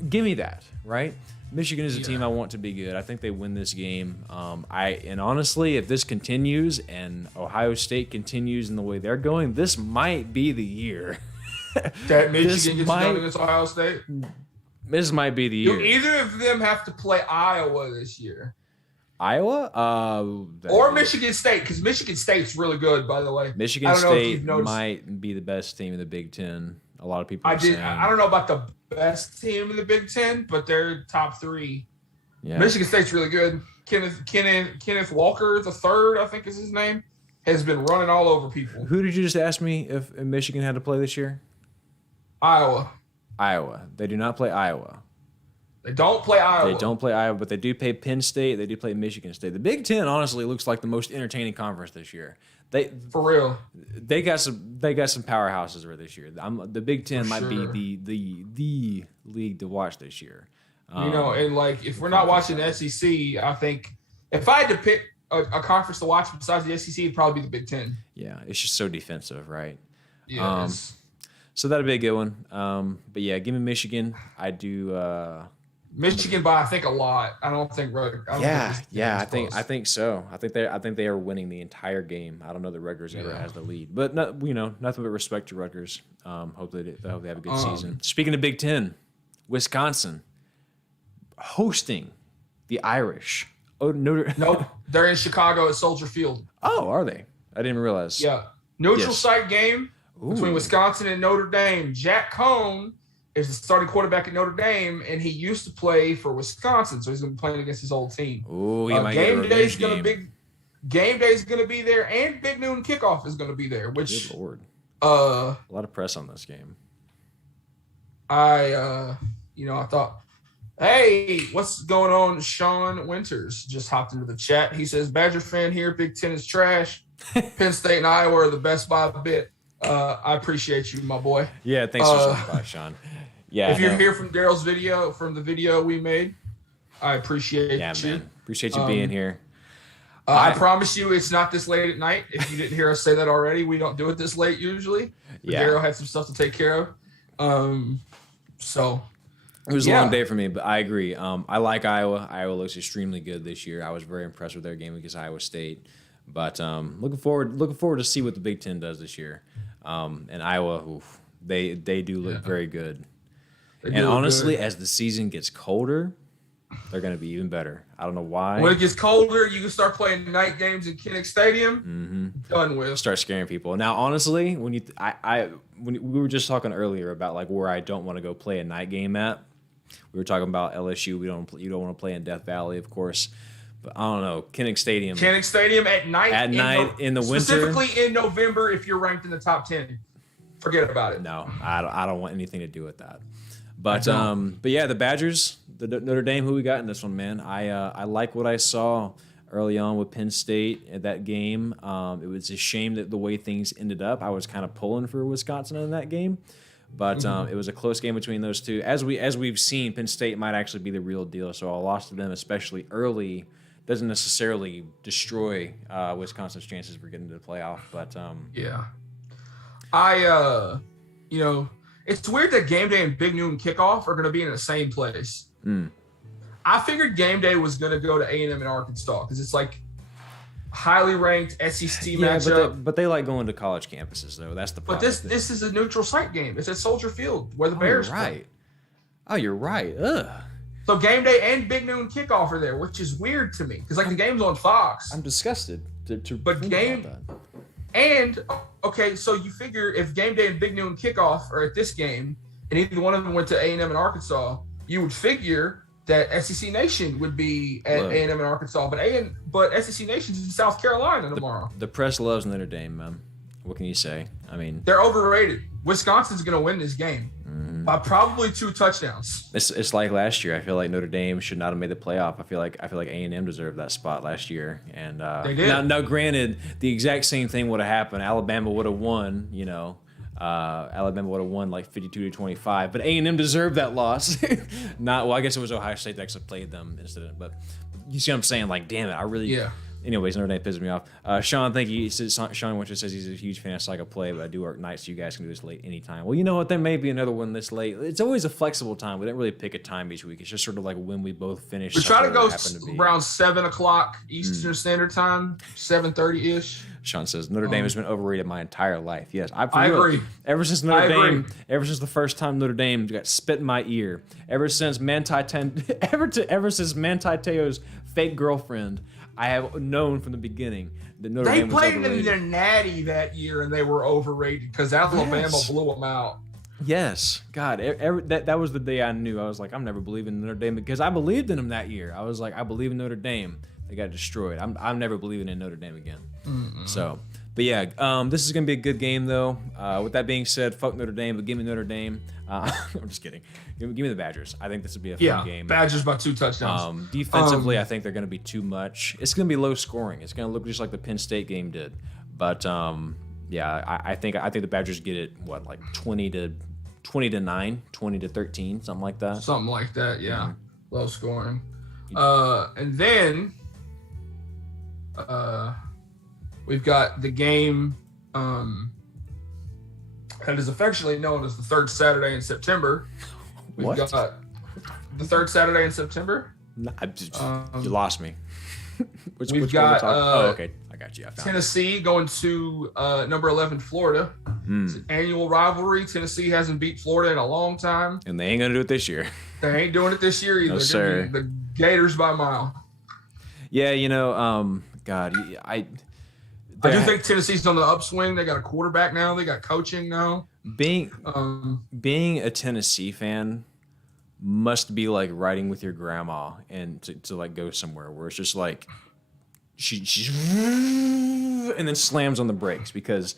Give me that, right? Michigan is a team I want to be good. I think they win this game. And honestly, if this continues and Ohio State continues in the way they're going, this might be the year. That Michigan gets done against Ohio State? This might be the year. Do either of them have to play Iowa this year? Iowa? Or Michigan State, because Michigan State's really good, by the way. Michigan State might be the best team in the Big Ten. A lot of people are saying. I don't know about the best team in the Big Ten, but they're top 3. Yeah. Michigan State's really good. Kenneth Walker III, I think is his name, has been running all over people. Who did you just ask me if Michigan had to play this year? Iowa. They do not play Iowa. They don't play Iowa. But they do play Penn State. They do play Michigan State. The Big Ten honestly looks like the most entertaining conference this year. For real. They got some powerhouses over this year. The Big Ten might be the league to watch this year. And like if we're not watching the SEC, I think if I had to pick a conference to watch besides the SEC, it'd probably be the Big Ten. Yeah, it's just so defensive, right? Yeah. So that'd be a good one. But yeah, give me Michigan. I do. Michigan by I think a lot. I don't think. I think so. I think they are winning the entire game. I don't know that Rutgers ever has the lead, but nothing but respect to Rutgers. Hope they have a good season. Speaking of Big Ten, Wisconsin hosting the Irish. Oh, Nope, they're in Chicago at Soldier Field. Oh, are they? I didn't realize. Yeah, neutral site game between Wisconsin and Notre Dame. Jack Cohn is the starting quarterback at Notre Dame, and he used to play for Wisconsin, so he's going to be playing against his old team. Ooh, he might get a revenge game. Game day is going to be there, and Big Noon Kickoff is going to be there. Which, good Lord, a lot of press on this game. I thought, hey, what's going on? Sean Winters just hopped into the chat. He says, Badger fan here. Big Ten is trash. Penn State and Iowa are the best by a bit. I appreciate you, my boy. Yeah, thanks for stopping by, Sean. Yeah, if you're here from Daryl's video, from the video we made, I appreciate you. Yeah, man. Appreciate you being here. I promise you it's not this late at night. If you didn't hear us say that already, we don't do it this late usually. Yeah. Daryl had some stuff to take care of. So it was a long day for me, but I agree. I like Iowa. Iowa looks extremely good this year. I was very impressed with their game against Iowa State. But looking forward to see what the Big Ten does this year. And Iowa, they do look very good. And honestly, as the season gets colder, they're going to be even better. I don't know why. When it gets colder, you can start playing night games in Kinnick Stadium. Done with. Start scaring people. Now, honestly, when we were just talking earlier about like where I don't want to go play a night game at. We were talking about LSU. You don't want to play in Death Valley, of course. But I don't know, Kinnick Stadium. Kinnick Stadium at night. At night in the winter. Specifically in November, if you're ranked in the top 10. Forget about it. No, I don't want anything to do with that. But yeah, the Badgers, the Notre Dame, who we got in this one, man. I like what I saw early on with Penn State at that game. It was a shame that the way things ended up. I was kind of pulling for Wisconsin in that game. But it was a close game between those two. As we've seen, Penn State might actually be the real deal. So a loss to them, especially early, doesn't necessarily destroy Wisconsin's chances for getting to the playoff. But yeah, it's weird that Game Day and Big Noon Kickoff are going to be in the same place. I figured Game Day was going to go to A&M in Arkansas because it's like highly ranked SEC matchup. But they like going to college campuses, though. That's the problem. But this is a neutral site game. It's at Soldier Field where the Bears play. Oh, you're right. Ugh. So Game Day and Big Noon Kickoff are there, which is weird to me because the game's on Fox. I'm disgusted. So you figure if Game Day and Big Noon Kickoff are at this game, and either one of them went to A&M in Arkansas, you would figure that SEC Nation would be at A&M in Arkansas, but SEC Nation's in South Carolina tomorrow. The press loves Notre Dame, man. What can you say? I mean, they're overrated. Wisconsin's going to win this game by probably 2 touchdowns. It's like last year. I feel like Notre Dame should not have made the playoff. I feel like A&M deserved that spot last year. And they did. Now, granted, the exact same thing would have happened. Alabama would have won. Alabama would have won like 52-25. But A&M deserved that loss. I guess it was Ohio State that actually played them instead. But you see what I'm saying? Like, damn it, I really. Yeah. Anyways, Notre Dame pisses me off. Sean, thank you. Sean Winter says he's a huge fan of Cycle Play, but I do work nights, so you guys can do this late anytime. Well, you know what? There may be another one this late. It's always a flexible time. We didn't really pick a time each week. It's just sort of like when we both finish. We try to go around 7 o'clock Eastern Standard Time, 7:30-ish. Sean says Notre Dame has been overrated my entire life. Yes, I agree. Ever since the first time Notre Dame got spit in my ear, ever since Manti Te'o's fake girlfriend, I have known from the beginning that Notre Dame was overrated. They played in their natty that year, and they were overrated because Alabama blew them out. Yes, God, that was the day I knew. I was like, I'm never believing in Notre Dame because I believed in them that year. I was like, I believe in Notre Dame. They got destroyed. I'm never believing in Notre Dame again. So, but yeah, this is gonna be a good game though. With that being said, fuck Notre Dame, but give me Notre Dame. I'm just kidding. Give me the Badgers. I think this would be a fun game. Badgers by 2 touchdowns. Defensively, I think they're going to be too much. It's going to be low scoring. It's going to look just like the Penn State game did. But yeah, I think the Badgers get it. What, like 20-9, 20-13, something like that. Something like that. Yeah, low scoring. And then we've got the game. That is affectionately known as the third Saturday in September. We've got the third Saturday in September. No, you lost me. We've got okay, I got you. I found Tennessee going to number 11 Florida. It's an annual rivalry. Tennessee hasn't beat Florida in a long time, and they ain't gonna do it this year. They ain't doing it this year either. No, sir. The Gators by a mile. Yeah, God, I do think Tennessee's on the upswing. They got a quarterback now. They got coaching now. Being a Tennessee fan must be like riding with your grandma and to like go somewhere where it's just like she's and then slams on the brakes because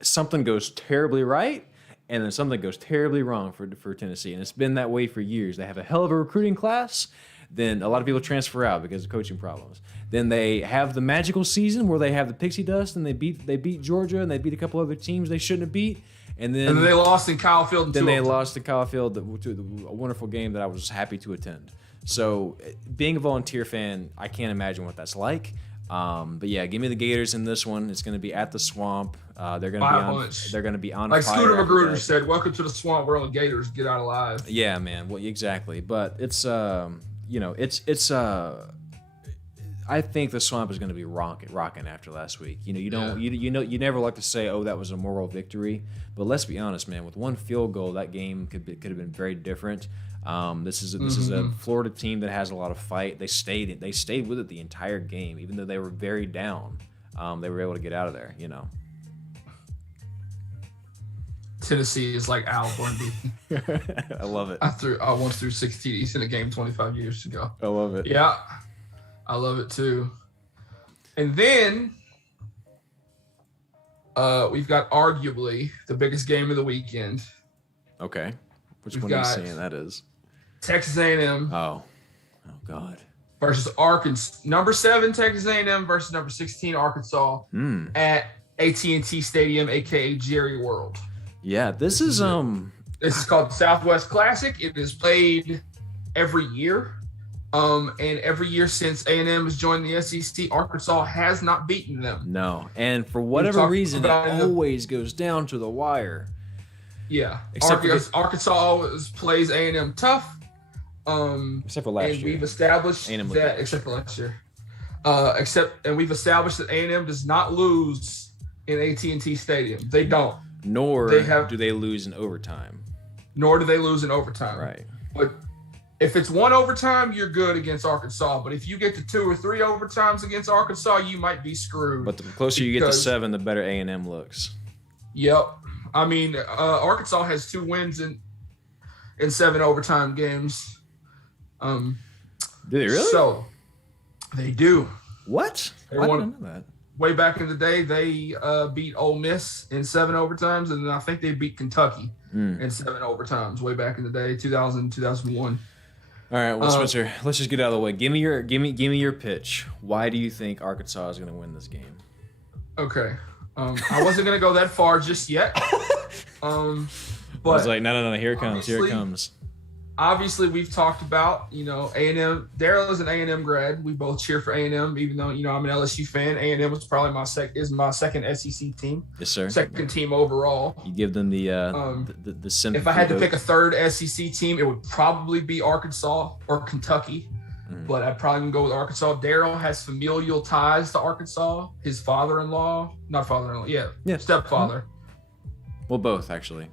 something goes terribly right and then something goes terribly wrong for Tennessee, and it's been that way for years. They have a hell of a recruiting class. Then a lot of people transfer out because of coaching problems. Then they have the magical season where they have the pixie dust and they beat Georgia and they beat a couple other teams they shouldn't have beat. And then they lost in Kyle Field. Then they lost to Kyle Field, a wonderful game that I was happy to attend. So being a volunteer fan, I can't imagine what that's like. But yeah, give me the Gators in this one. It's going to be at the Swamp. They're going to be on like fire. Scooter Magruder said, "Welcome to the Swamp. We're on the Gators. Get out alive." Yeah, man. Well, exactly. But it's I think the Swamp is going to be rocking after last week. You never like to say, "Oh, that was a moral victory," but let's be honest, man. With one field goal, that game could have been very different. This is a Florida team that has a lot of fight. They stayed with it the entire game, even though they were very down. They were able to get out of there. Tennessee is like Auburn. I love it. I once threw 6 TDs in a game 25 years ago. I love it. Yeah, I love it too. And then we've got arguably the biggest game of the weekend. Okay, which one are you saying that is? Texas A&M. Oh God. Versus Arkansas. Number 7 Texas A&M versus number 16 Arkansas at AT&T Stadium, aka Jerry World. Yeah, this is called the Southwest Classic. It is played every year. And every year since A&M has joined the SEC, Arkansas has not beaten them. No. And for whatever reason, it always goes down to the wire. Yeah. Arkansas always plays A&M tough. Except for last year. And we've established that, except for last year. And we've established that A&M does not lose in AT&T Stadium. They don't. Nor do they lose in overtime. Right. But if it's 1 overtime, you're good against Arkansas. But if you get to 2 or 3 overtimes against Arkansas, you might be screwed. But the closer you get to 7, the better A&M looks. Yep. I mean, Arkansas has 2 wins in 7 overtime games. Do they really? So they do. What? I didn't know that. Way back in the day, they beat Ole Miss in 7 overtimes, and then I think they beat Kentucky in 7 overtimes way back in the day, 2000, 2001. All right, well, Spencer, let's just get out of the way. Give me your pitch. Why do you think Arkansas is going to win this game? Okay, I wasn't going to go that far just yet. But I was like, no, here it comes. Obviously, we've talked about, A&M. Daryl is an A&M grad. We both cheer for A&M, even though, I'm an LSU fan. A&M was probably my second SEC team. Yes, sir. Second team overall. You give them the sympathy. If I had to pick a third SEC team, it would probably be Arkansas or Kentucky. But I'd probably go with Arkansas. Daryl has familial ties to Arkansas. His stepfather. Well, both, actually.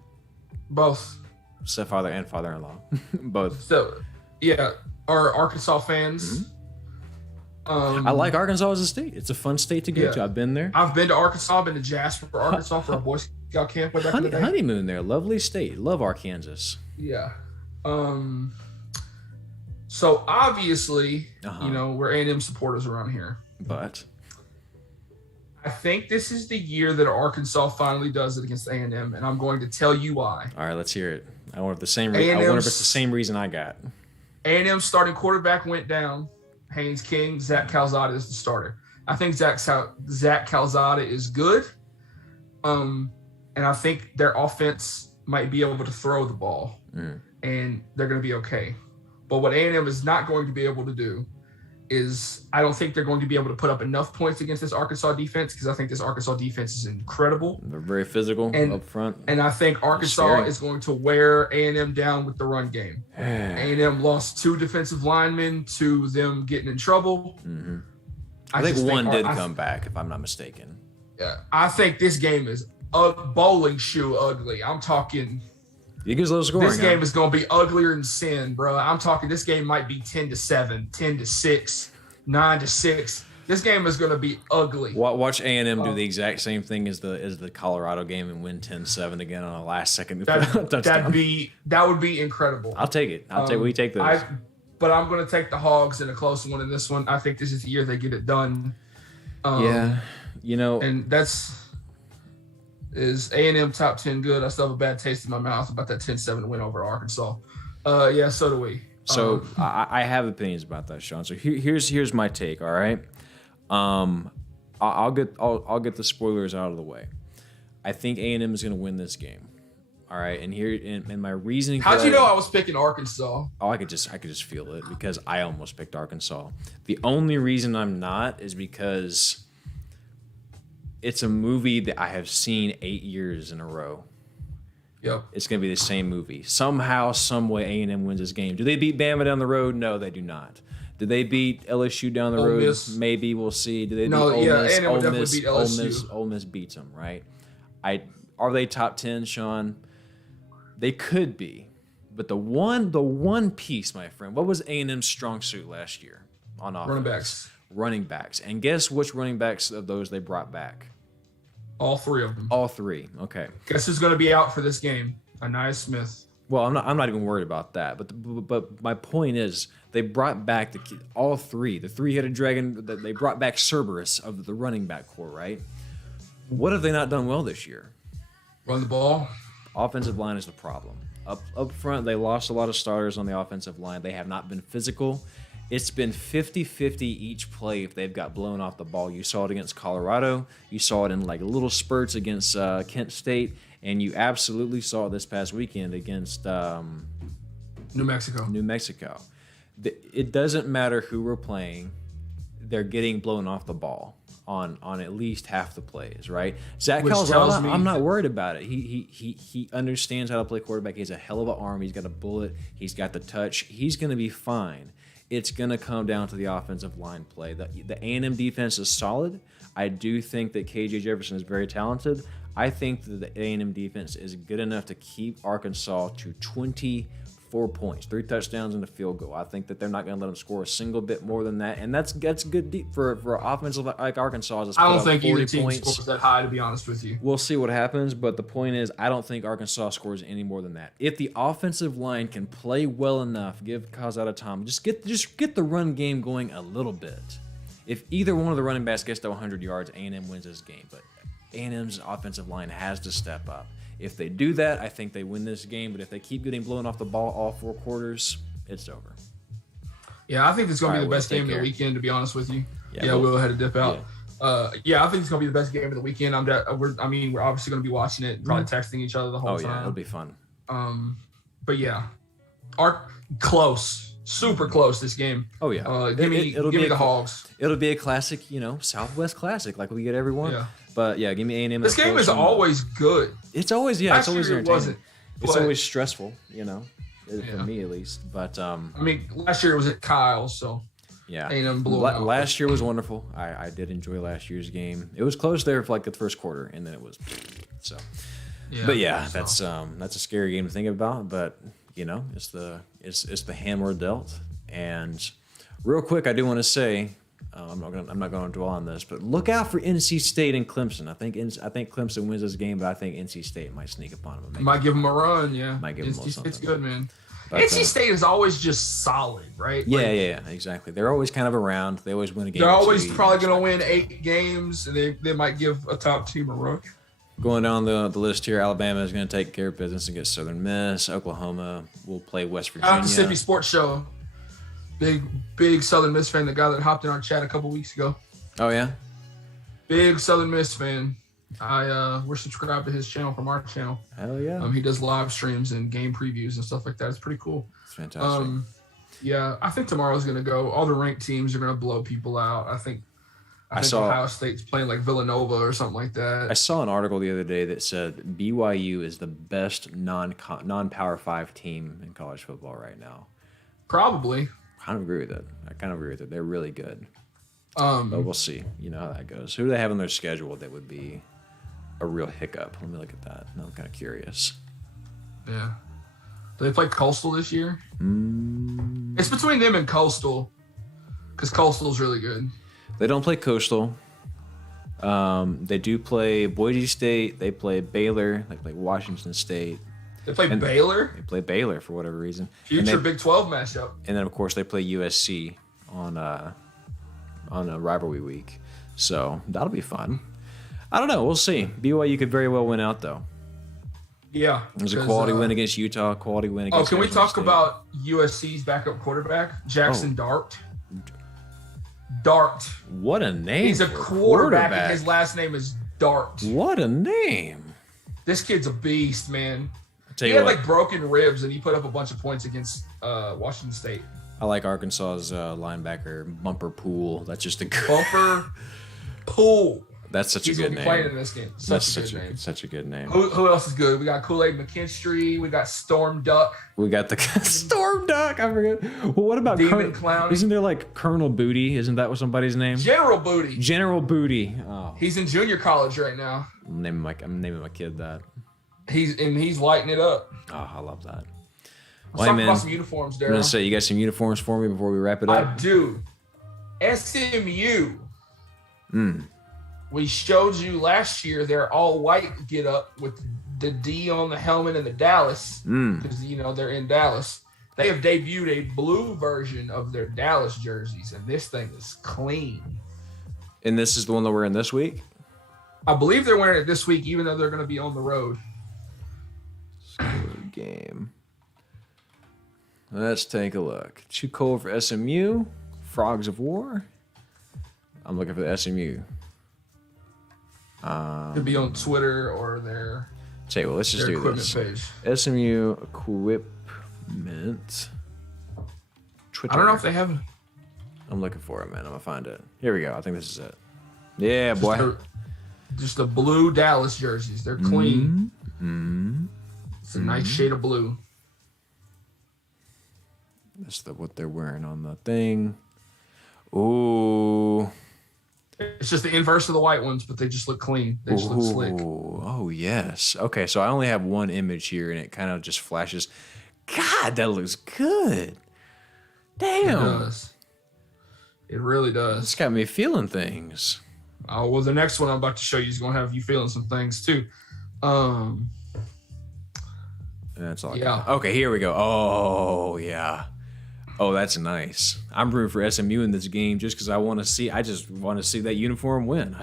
Both. Stepfather and father-in-law, both. So, yeah, are Arkansas fans. I like Arkansas as a state. It's a fun state to go to. I've been there. I've been to Arkansas. I've been to Jasper, Arkansas for a Boy Scout camp way back in the day. Honeymoon there. Lovely state. Love Arkansas. Yeah. So, obviously, we're A&M supporters around here. But I think this is the year that Arkansas finally does it against A&M, and I'm going to tell you why. All right, let's hear it. I wonder if it's the same reason I got. A&M starting quarterback went down. Haynes King, Zach Calzada is the starter. I think Zach Calzada is good, and I think their offense might be able to throw the ball, and they're going to be okay. But what A&M is not going to be able to do is I don't think they're going to be able to put up enough points against this Arkansas defense because I think this Arkansas defense is incredible. They're very physical up front. And I think Arkansas is going to wear A&M down with the run game. A&M lost 2 defensive linemen to them getting in trouble. Mm-hmm. I think one did come back, if I'm not mistaken. Yeah, I think this game is bowling shoe ugly. I'm talking. It gives a little scoring. This game is going to be uglier than sin, bro. I'm talking. This game might be 10-7, 10-6, 9-6. This game is going to be ugly. Watch A&M do the exact same thing as the Colorado game and win 10-7 again on a last second touchdown. That would be incredible. I'll take it. We take those. But I'm going to take the Hogs in a close one in this one. I think this is the year they get it done. And is A&M top 10 good? I still have a bad taste in my mouth about that 10-7 win over Arkansas. Yeah, so do we. So I have opinions about that, Sean. So here's my take. All right, I'll get the spoilers out of the way. I think A&M is going to win this game. All right, and my reasoning. How'd you know I was picking Arkansas? Oh, I could just feel it because I almost picked Arkansas. The only reason I'm not is because it's a movie that I have seen 8 years in a row. Yep. It's going to be the same movie. Somehow, some way, A&M wins this game. Do they beat Bama down the road? No, they do not. Did they beat LSU down the road? Miss. Maybe. We'll see. Do they beat Ole Miss? A&M would definitely beat LSU. Ole Miss beats them, right? Are they top 10, Sean? They could be. But the one piece, my friend, what was A&M's strong suit last year on offense? Running backs. And guess which running backs of those they brought back? All 3 of them. All 3. Okay. Guess who's going to be out for this game? Anaya Smith. Well, I'm not even worried about that. But my point is, they brought back all 3. The 3-headed dragon. They brought back Cerberus of the running back core, right? What have they not done well this year? Run the ball. Offensive line is the problem. Up front, they lost a lot of starters on the offensive line. They have not been physical. It's been 50-50 each play if they've got blown off the ball. You saw it against Colorado. You saw it in like little spurts against Kent State. And you absolutely saw it this past weekend against New Mexico. It doesn't matter who we're playing. They're getting blown off the ball on at least half the plays, right? Zach Calzada, I'm not worried about it. He understands how to play quarterback. He has a hell of an arm. He's got a bullet. He's got the touch. He's going to be fine. It's going to come down to the offensive line play. The A&M defense is solid. I do think that KJ Jefferson is very talented. I think that the A&M defense is good enough to keep Arkansas to 24 points, 3 touchdowns and a field goal. I think that they're not going to let them score a single bit more than that, and that's good for offensive like Arkansas. I don't think either team scores that high, to be honest with you. We'll see what happens, but the point is, I don't think Arkansas scores any more than that. If the offensive line can play well enough, give Calzada time, just get the run game going a little bit. If either one of the running backs gets to 100 yards, A&M wins this game, but A&M's offensive line has to step up. If they do that, I think they win this game. But if they keep getting blown off the ball all 4 quarters, it's over. Yeah, I think it's going to be the best game of the weekend, to be honest with you. Yeah, we'll head to dip out. Yeah. I think it's going to be the best game of the weekend. We're obviously going to be watching it, probably texting each other the whole time. Oh, yeah, it'll be fun. But yeah, close. Super close this game. Oh yeah. Give me the Hogs. It'll be a classic, Southwest classic like we get every one. Yeah. But yeah, give me A&M. This game is always good. It's always it's always entertaining. It wasn't. It's always stressful, for me at least. But last year it was at Kyle, so yeah. A&M blew out. Last year was wonderful. I did enjoy last year's game. It was close there for like the first quarter, and then it was so. Yeah, but yeah, that's a scary game to think about. But it's the hand we're dealt. And real quick, I do want to say. I'm not going to dwell on this, but look out for NC State and Clemson. I think Clemson wins this game, but I think NC State might sneak upon them. Might give them a run, yeah. Might give them NC something. State's good, man. But, NC State is always just solid, right? Yeah, exactly. They're always kind of around. They always win a game. They're always probably going to win 8 games, and they might give a top team a run. Going down the list here, Alabama is going to take care of business against Southern Miss. Oklahoma will play West Virginia. Mississippi Sports Show. Big Southern Miss fan, the guy that hopped in our chat a couple weeks ago. Oh, yeah? Big Southern Miss fan. We're subscribed to his channel from our channel. Hell yeah. He does live streams and game previews and stuff like that. It's pretty cool. It's fantastic. Yeah, I think tomorrow's going to go. All the ranked teams are going to blow people out. I think Ohio State's playing like Villanova or something like that. I saw an article the other day that said BYU is the best non-Power 5 team in college football right now. Probably. I kind of agree with it. They're really good. But we'll see. You know how that goes. Who do they have on their schedule that would be a real hiccup? Let me look at that. I'm kind of curious. Yeah. Do they play Coastal this year? It's between them and Coastal because Coastal's really good. They don't play Coastal. They do play Boise State. They play Baylor. They play Washington State. They play Baylor? They play Baylor for whatever reason. Future Big 12 matchup. And then, of course, they play USC on a rivalry week. So that'll be fun. I don't know. We'll see. BYU could very well win out, though. Yeah. There's a quality win against Utah, quality win against can we Arizona talk State. about USC's backup quarterback, Jackson Dart? Dart. What a name. He's a quarterback, and his last name is Dart. What a name. This kid's a beast, man. He had like broken ribs, and he put up a bunch of points against Washington State. I like Arkansas's linebacker, Bumper Pool. That's just a good Bumper Pool. That's such a good name. He's playing in this game. Such a good name. Who else is good? We got Kool-Aid McKinstry. We got Storm Duck. We got the Storm Duck. I forget. Well, what about Demon Clown? Isn't there like Colonel Booty? Isn't that what somebody's name? General Booty. General Booty. Oh. He's in junior college right now. I'm naming my kid that. He's lighting it up. Oh, I love that. Let's talk about some uniforms, Daryl. I'm gonna say you got some uniforms for me before we wrap it up. I do. SMU. We showed you last year their all white get up with the D on the helmet and the Dallas because they're in Dallas. They have debuted a blue version of their Dallas jerseys, and this thing is clean. And this is the one that we're in this week? I believe they're wearing it this week, even though they're going to be on the road. Good game. Let's take a look. Too cold for SMU. Frogs of War. I'm looking for the SMU. Could be on Twitter or their. Say, well, let's just do this. Page. SMU equipment. Twitter. I don't know if they have. I'm looking for it, man. I'm gonna find it. Here we go. I think this is it. Yeah, boy. Just the blue Dallas jerseys. They're clean. It's a nice shade of blue. That's what they're wearing on the thing. Ooh. It's just the inverse of the white ones, but they just look clean. They just look slick. Oh, yes. Okay, so I only have one image here, and it kind of just flashes. God, that looks good. Damn. It does. It really does. It's got me feeling things. Oh, well, the next one I'm about to show you is going to have you feeling some things, too. That's all. Yeah. Okay, here we go. Oh, yeah. Oh, that's nice. I'm rooting for SMU in this game just because I just want to see that uniform win.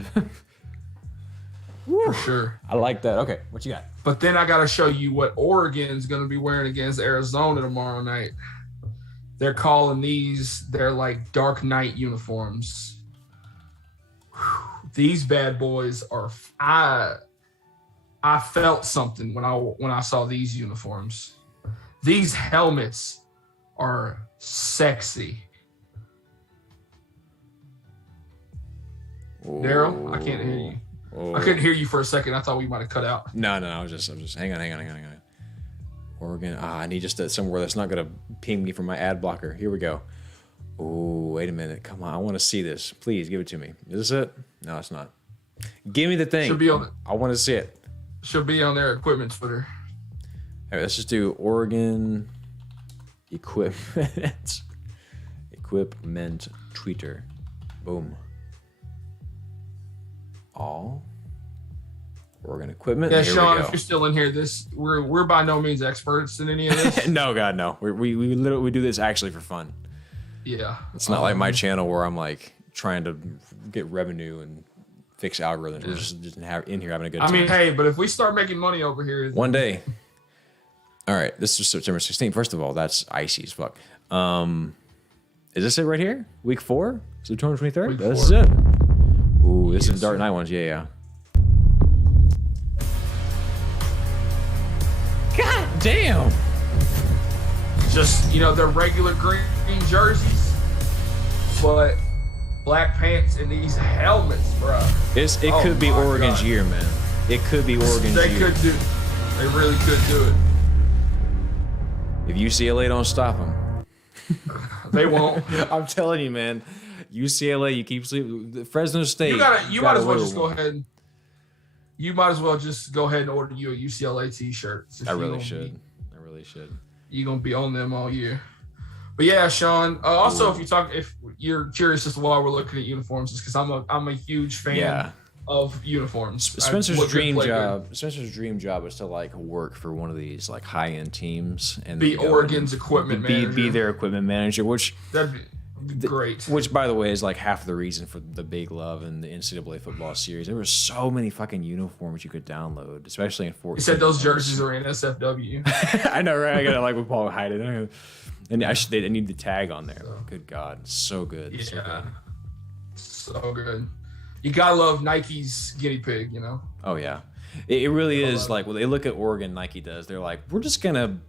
For sure. I like that. Okay, what you got? But then I got to show you what Oregon's going to be wearing against Arizona tomorrow night. They're calling they're like Dark Knight uniforms. Whew. These bad boys are. I felt something when I saw these uniforms. These helmets are sexy. Daryl, I can't hear you. Oh. I couldn't hear you for a second. I thought we might have cut out. No, I was just hang on. Oregon. I need just somewhere that's not gonna ping me from my ad blocker. Here we go. Oh, wait a minute. Come on, I want to see this. Please give it to me. Is this it? No, it's not. Give me the thing. Should be on. I want to see it. Should be on their equipment Twitter. All right, let's just do Oregon equipment Twitter. Boom. All Oregon equipment. Yeah, Sean, if you're still in here, we're by no means experts in any of this. No, God, no. We literally do this actually for fun. Yeah. It's not like my channel where I'm like trying to get revenue and fix algorithms. We're just in here having a good time. I mean, hey, but if we start making money over here, one day. All right, this is September 16th. First of all, that's icy as fuck. Is this it right here? Week 4? September 23rd? This is it. Ooh, this is the Dark Knight ones. Yeah. God damn. just they're regular green jerseys, but black pants and these helmets, bro. It could be Oregon's year, man. It could be Oregon's year. They really could do it. If UCLA don't stop them, they won't. I'm telling you, man. UCLA, you keep sleeping. Fresno State. You might as well just go ahead. You might as well just go ahead and order you a UCLA T-shirt. I really should. You're gonna be on them all year. But yeah, Sean. Also, if you're curious as to why we're looking at uniforms, is because I'm a huge fan of uniforms. Spencer's dream job is to like work for one of these like high end teams and be Oregon's equipment manager. Be their equipment manager, which that'd be great. Which, by the way, is like half the reason for the big love in the NCAA football series. There were so many fucking uniforms you could download, especially in 14. You said those jerseys are in SFW. I know, right? I gotta like with Paul hide it, and they need the tag on there. Good God, so good. Yeah, so good. You gotta love Nike's guinea pig, Oh yeah, it really is. Like when they look at Oregon, Nike does. They're like, we're just gonna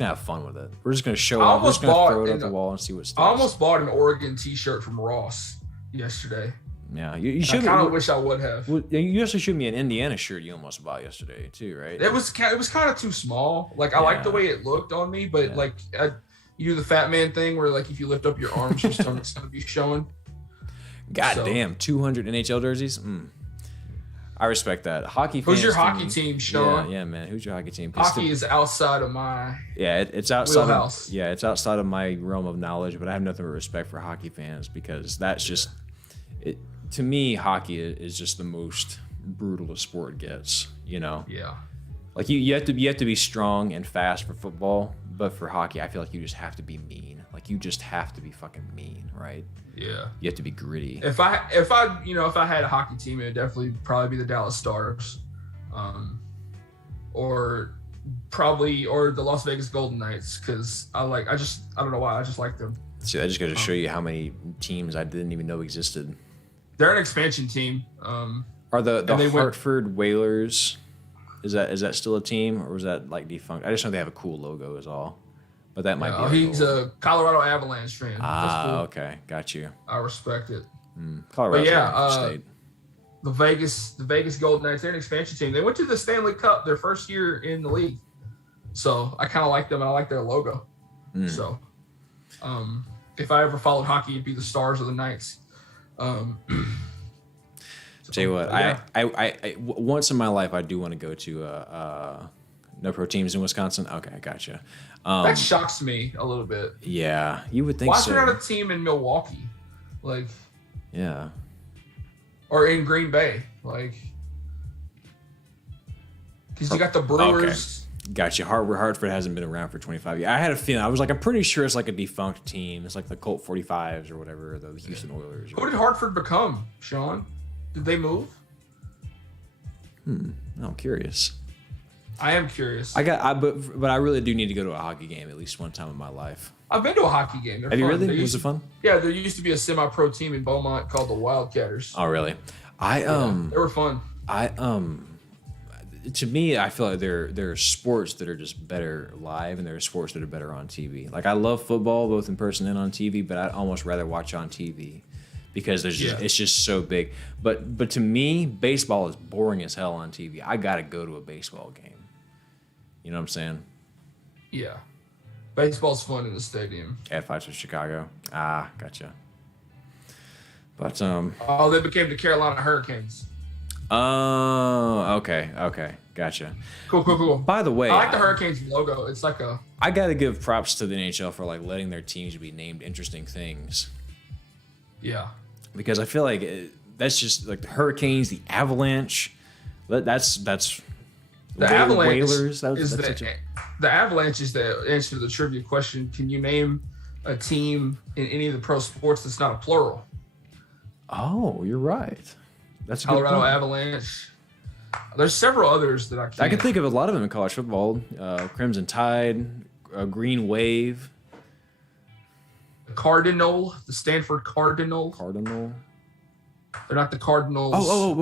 have fun with it. We're just gonna show up. We're just gonna throw it at the wall and see what sticks. I almost bought an Oregon T-shirt from Ross yesterday. Yeah, you should. I kind of wish I would have. Well, you also showed me an Indiana shirt you almost bought yesterday too, right? It was kind of too small. Like I liked the way it looked on me, but like you do the fat man thing where like if you lift up your arms, your stomach's gonna be showing. God damn, 200 NHL jerseys. I respect that. Hockey fans. Who's your hockey team, Sean? Yeah, man. Who's your hockey team? Hockey is outside of my it's outside wheelhouse. It's outside of my realm of knowledge, but I have nothing but respect for hockey fans because that's just it. To me, hockey is just the most brutal a sport gets. Yeah. Like you have to be strong and fast for football, but for hockey, I feel like you just have to be mean. Like you just have to be fucking mean, right? Yeah. You have to be gritty. If I had a hockey team, it would definitely probably be the Dallas Stars, or the Las Vegas Golden Knights, because I don't know why, I just like them. See, I just got to show you how many teams I didn't even know existed. They're an expansion team. Are the Hartford Whalers? Is that still a team, or was that like defunct? I just know they have a cool logo, is all. But that might be. He's a Colorado Avalanche fan. Cool. Okay, got you. I respect it. Colorado State. The Vegas Golden Knights, they're an expansion team. They went to the Stanley Cup their first year in the league, so I kind of like them and I like their logo. So, if I ever followed hockey, it'd be the Stars or the Knights. Tell you what, I once in my life I do want to go to no pro teams in Wisconsin. Okay, I gotcha. That shocks me a little bit. Yeah, you would think. Why so. is there not a team in Milwaukee, Yeah. Or in Green Bay, because you got the Brewers. Okay. Gotcha. Hartford hasn't been around for 25 years. I had a feeling. I was like, I'm pretty sure it's like a defunct team. It's like the Colt 45s or whatever, or the Houston Oilers. Who did Hartford become, Sean? Did they move? I'm curious. I am curious. But I really do need to go to a hockey game at least one time in my life. I've been to a hockey game. Have you really? Was it fun? Yeah, there used to be a semi-pro team in Beaumont called the Wildcatters. Oh, really? They were fun. To me, I feel like there are sports that are just better live, and there are sports that are better on TV. Like I love football, both in person and on TV, but I'd almost rather watch on TV because it's just so big. But to me, baseball is boring as hell on TV. I gotta go to a baseball game. You know what I'm saying? Yeah. Baseball's fun in the stadium. At Fights with Chicago. Gotcha. But they became the Carolina Hurricanes. Oh, okay, gotcha. Cool. By the way, I like the Hurricanes logo. It's like a. I gotta give props to the NHL for like letting their teams be named interesting things. Yeah. Because I feel like that's just like the Hurricanes, the Avalanche. That's the Avalanche Whalers. The Avalanche is the answer to the trivia question. Can you name a team in any of the pro sports that's not a plural? Oh, you're right. That's a Colorado good point. Avalanche. There's several others that I can't. I can think of a lot of them in college football. Crimson Tide, Green Wave. The Stanford Cardinal. They're not the Cardinals.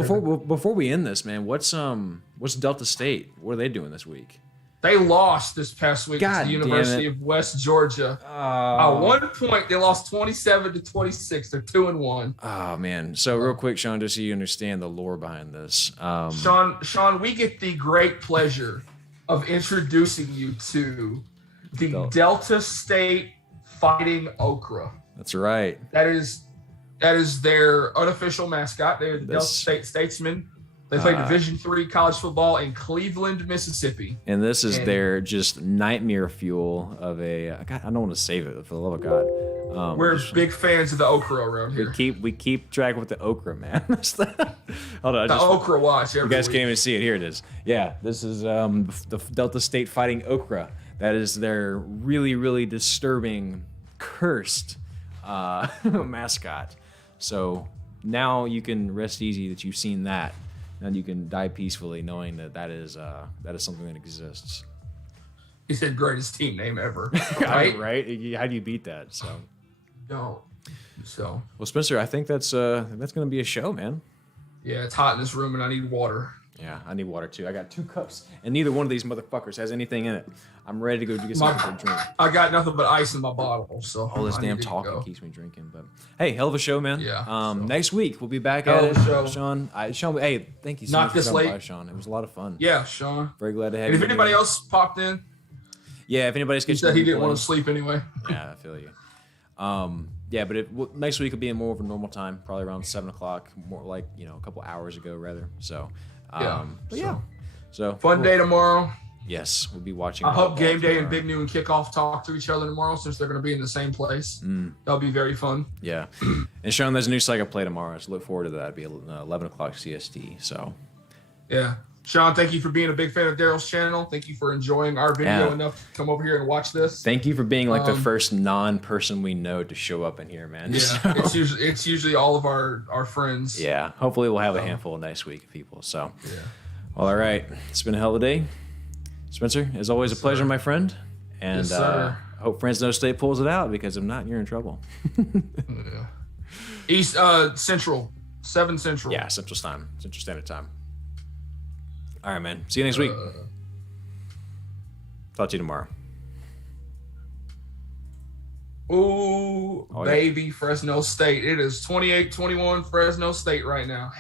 Before we end this, man, what's Delta State? What are they doing this week? They lost this past week God to the University of West Georgia. At one point, they lost 27-26. They're 2-1. Oh man! So real quick, Sean, just so you understand the lore behind this. Sean, we get the great pleasure of introducing you to the Delta State Fighting Okra. That's right. That is their unofficial mascot. They're the Delta State Statesmen. They play Division III college football in Cleveland, Mississippi. And this is their just nightmare fuel of a. God, I don't want to save it for the love of God. We're big fans of the okra around here. We keep track with the okra, man. Hold on, okra watch. You guys can't even see it. Here it is. Yeah, this is the Delta State Fighting Okra. That is their really, really disturbing, cursed mascot. So now you can rest easy that you've seen that. And you can die peacefully knowing that is something that exists. He said greatest team name ever. Right? Right? How do you beat that? So. No. So. Well, Spencer, I think that's going to be a show, man. Yeah, it's hot in this room and I need water. Yeah, I need water too. I got 2 cups, and neither one of these motherfuckers has anything in it. I'm ready to go get something to drink. I got nothing but ice in my bottle, so all this damn talking keeps me drinking. But hey, hell of a show, man. Yeah. Next week we'll be back at it, Sean. Sean, hey, thank you so much for coming by, Sean. It was a lot of fun. Yeah, Sean. Very glad to have you. And if anybody else popped in, yeah, if anybody's he said he didn't want to sleep anyway. Yeah, I feel you. Yeah, but next week will be in more of a normal time, probably around 7:00, more like a couple hours ago rather. So. So fun day tomorrow. Yes, we'll be watching. I hope Game Day and Big Noon Kickoff talk to each other tomorrow since they're going to be in the same place. That'll be very fun. Yeah, and Sean, there's a new cycle play tomorrow, so look forward to that. It'll be 11:00 CST. So, yeah, Sean, thank you for being a big fan of Daryl's channel. Thank you for enjoying our video enough to come over here and watch this. Thank you for being like the first non-person we know to show up in here, man. Yeah, so. it's usually all of our friends. Yeah, hopefully we'll have a handful next week of people. So, well, all right, it's been a hell of a day, Spencer. As always, a pleasure, my friend. And I hope Fresno State pulls it out because if not, you're in trouble. East Central, 7 Central. Yeah, Central Standard Time. All right, man. See you next week. Talk to you tomorrow. Ooh, baby, Fresno State. It is 28-21 Fresno State right now.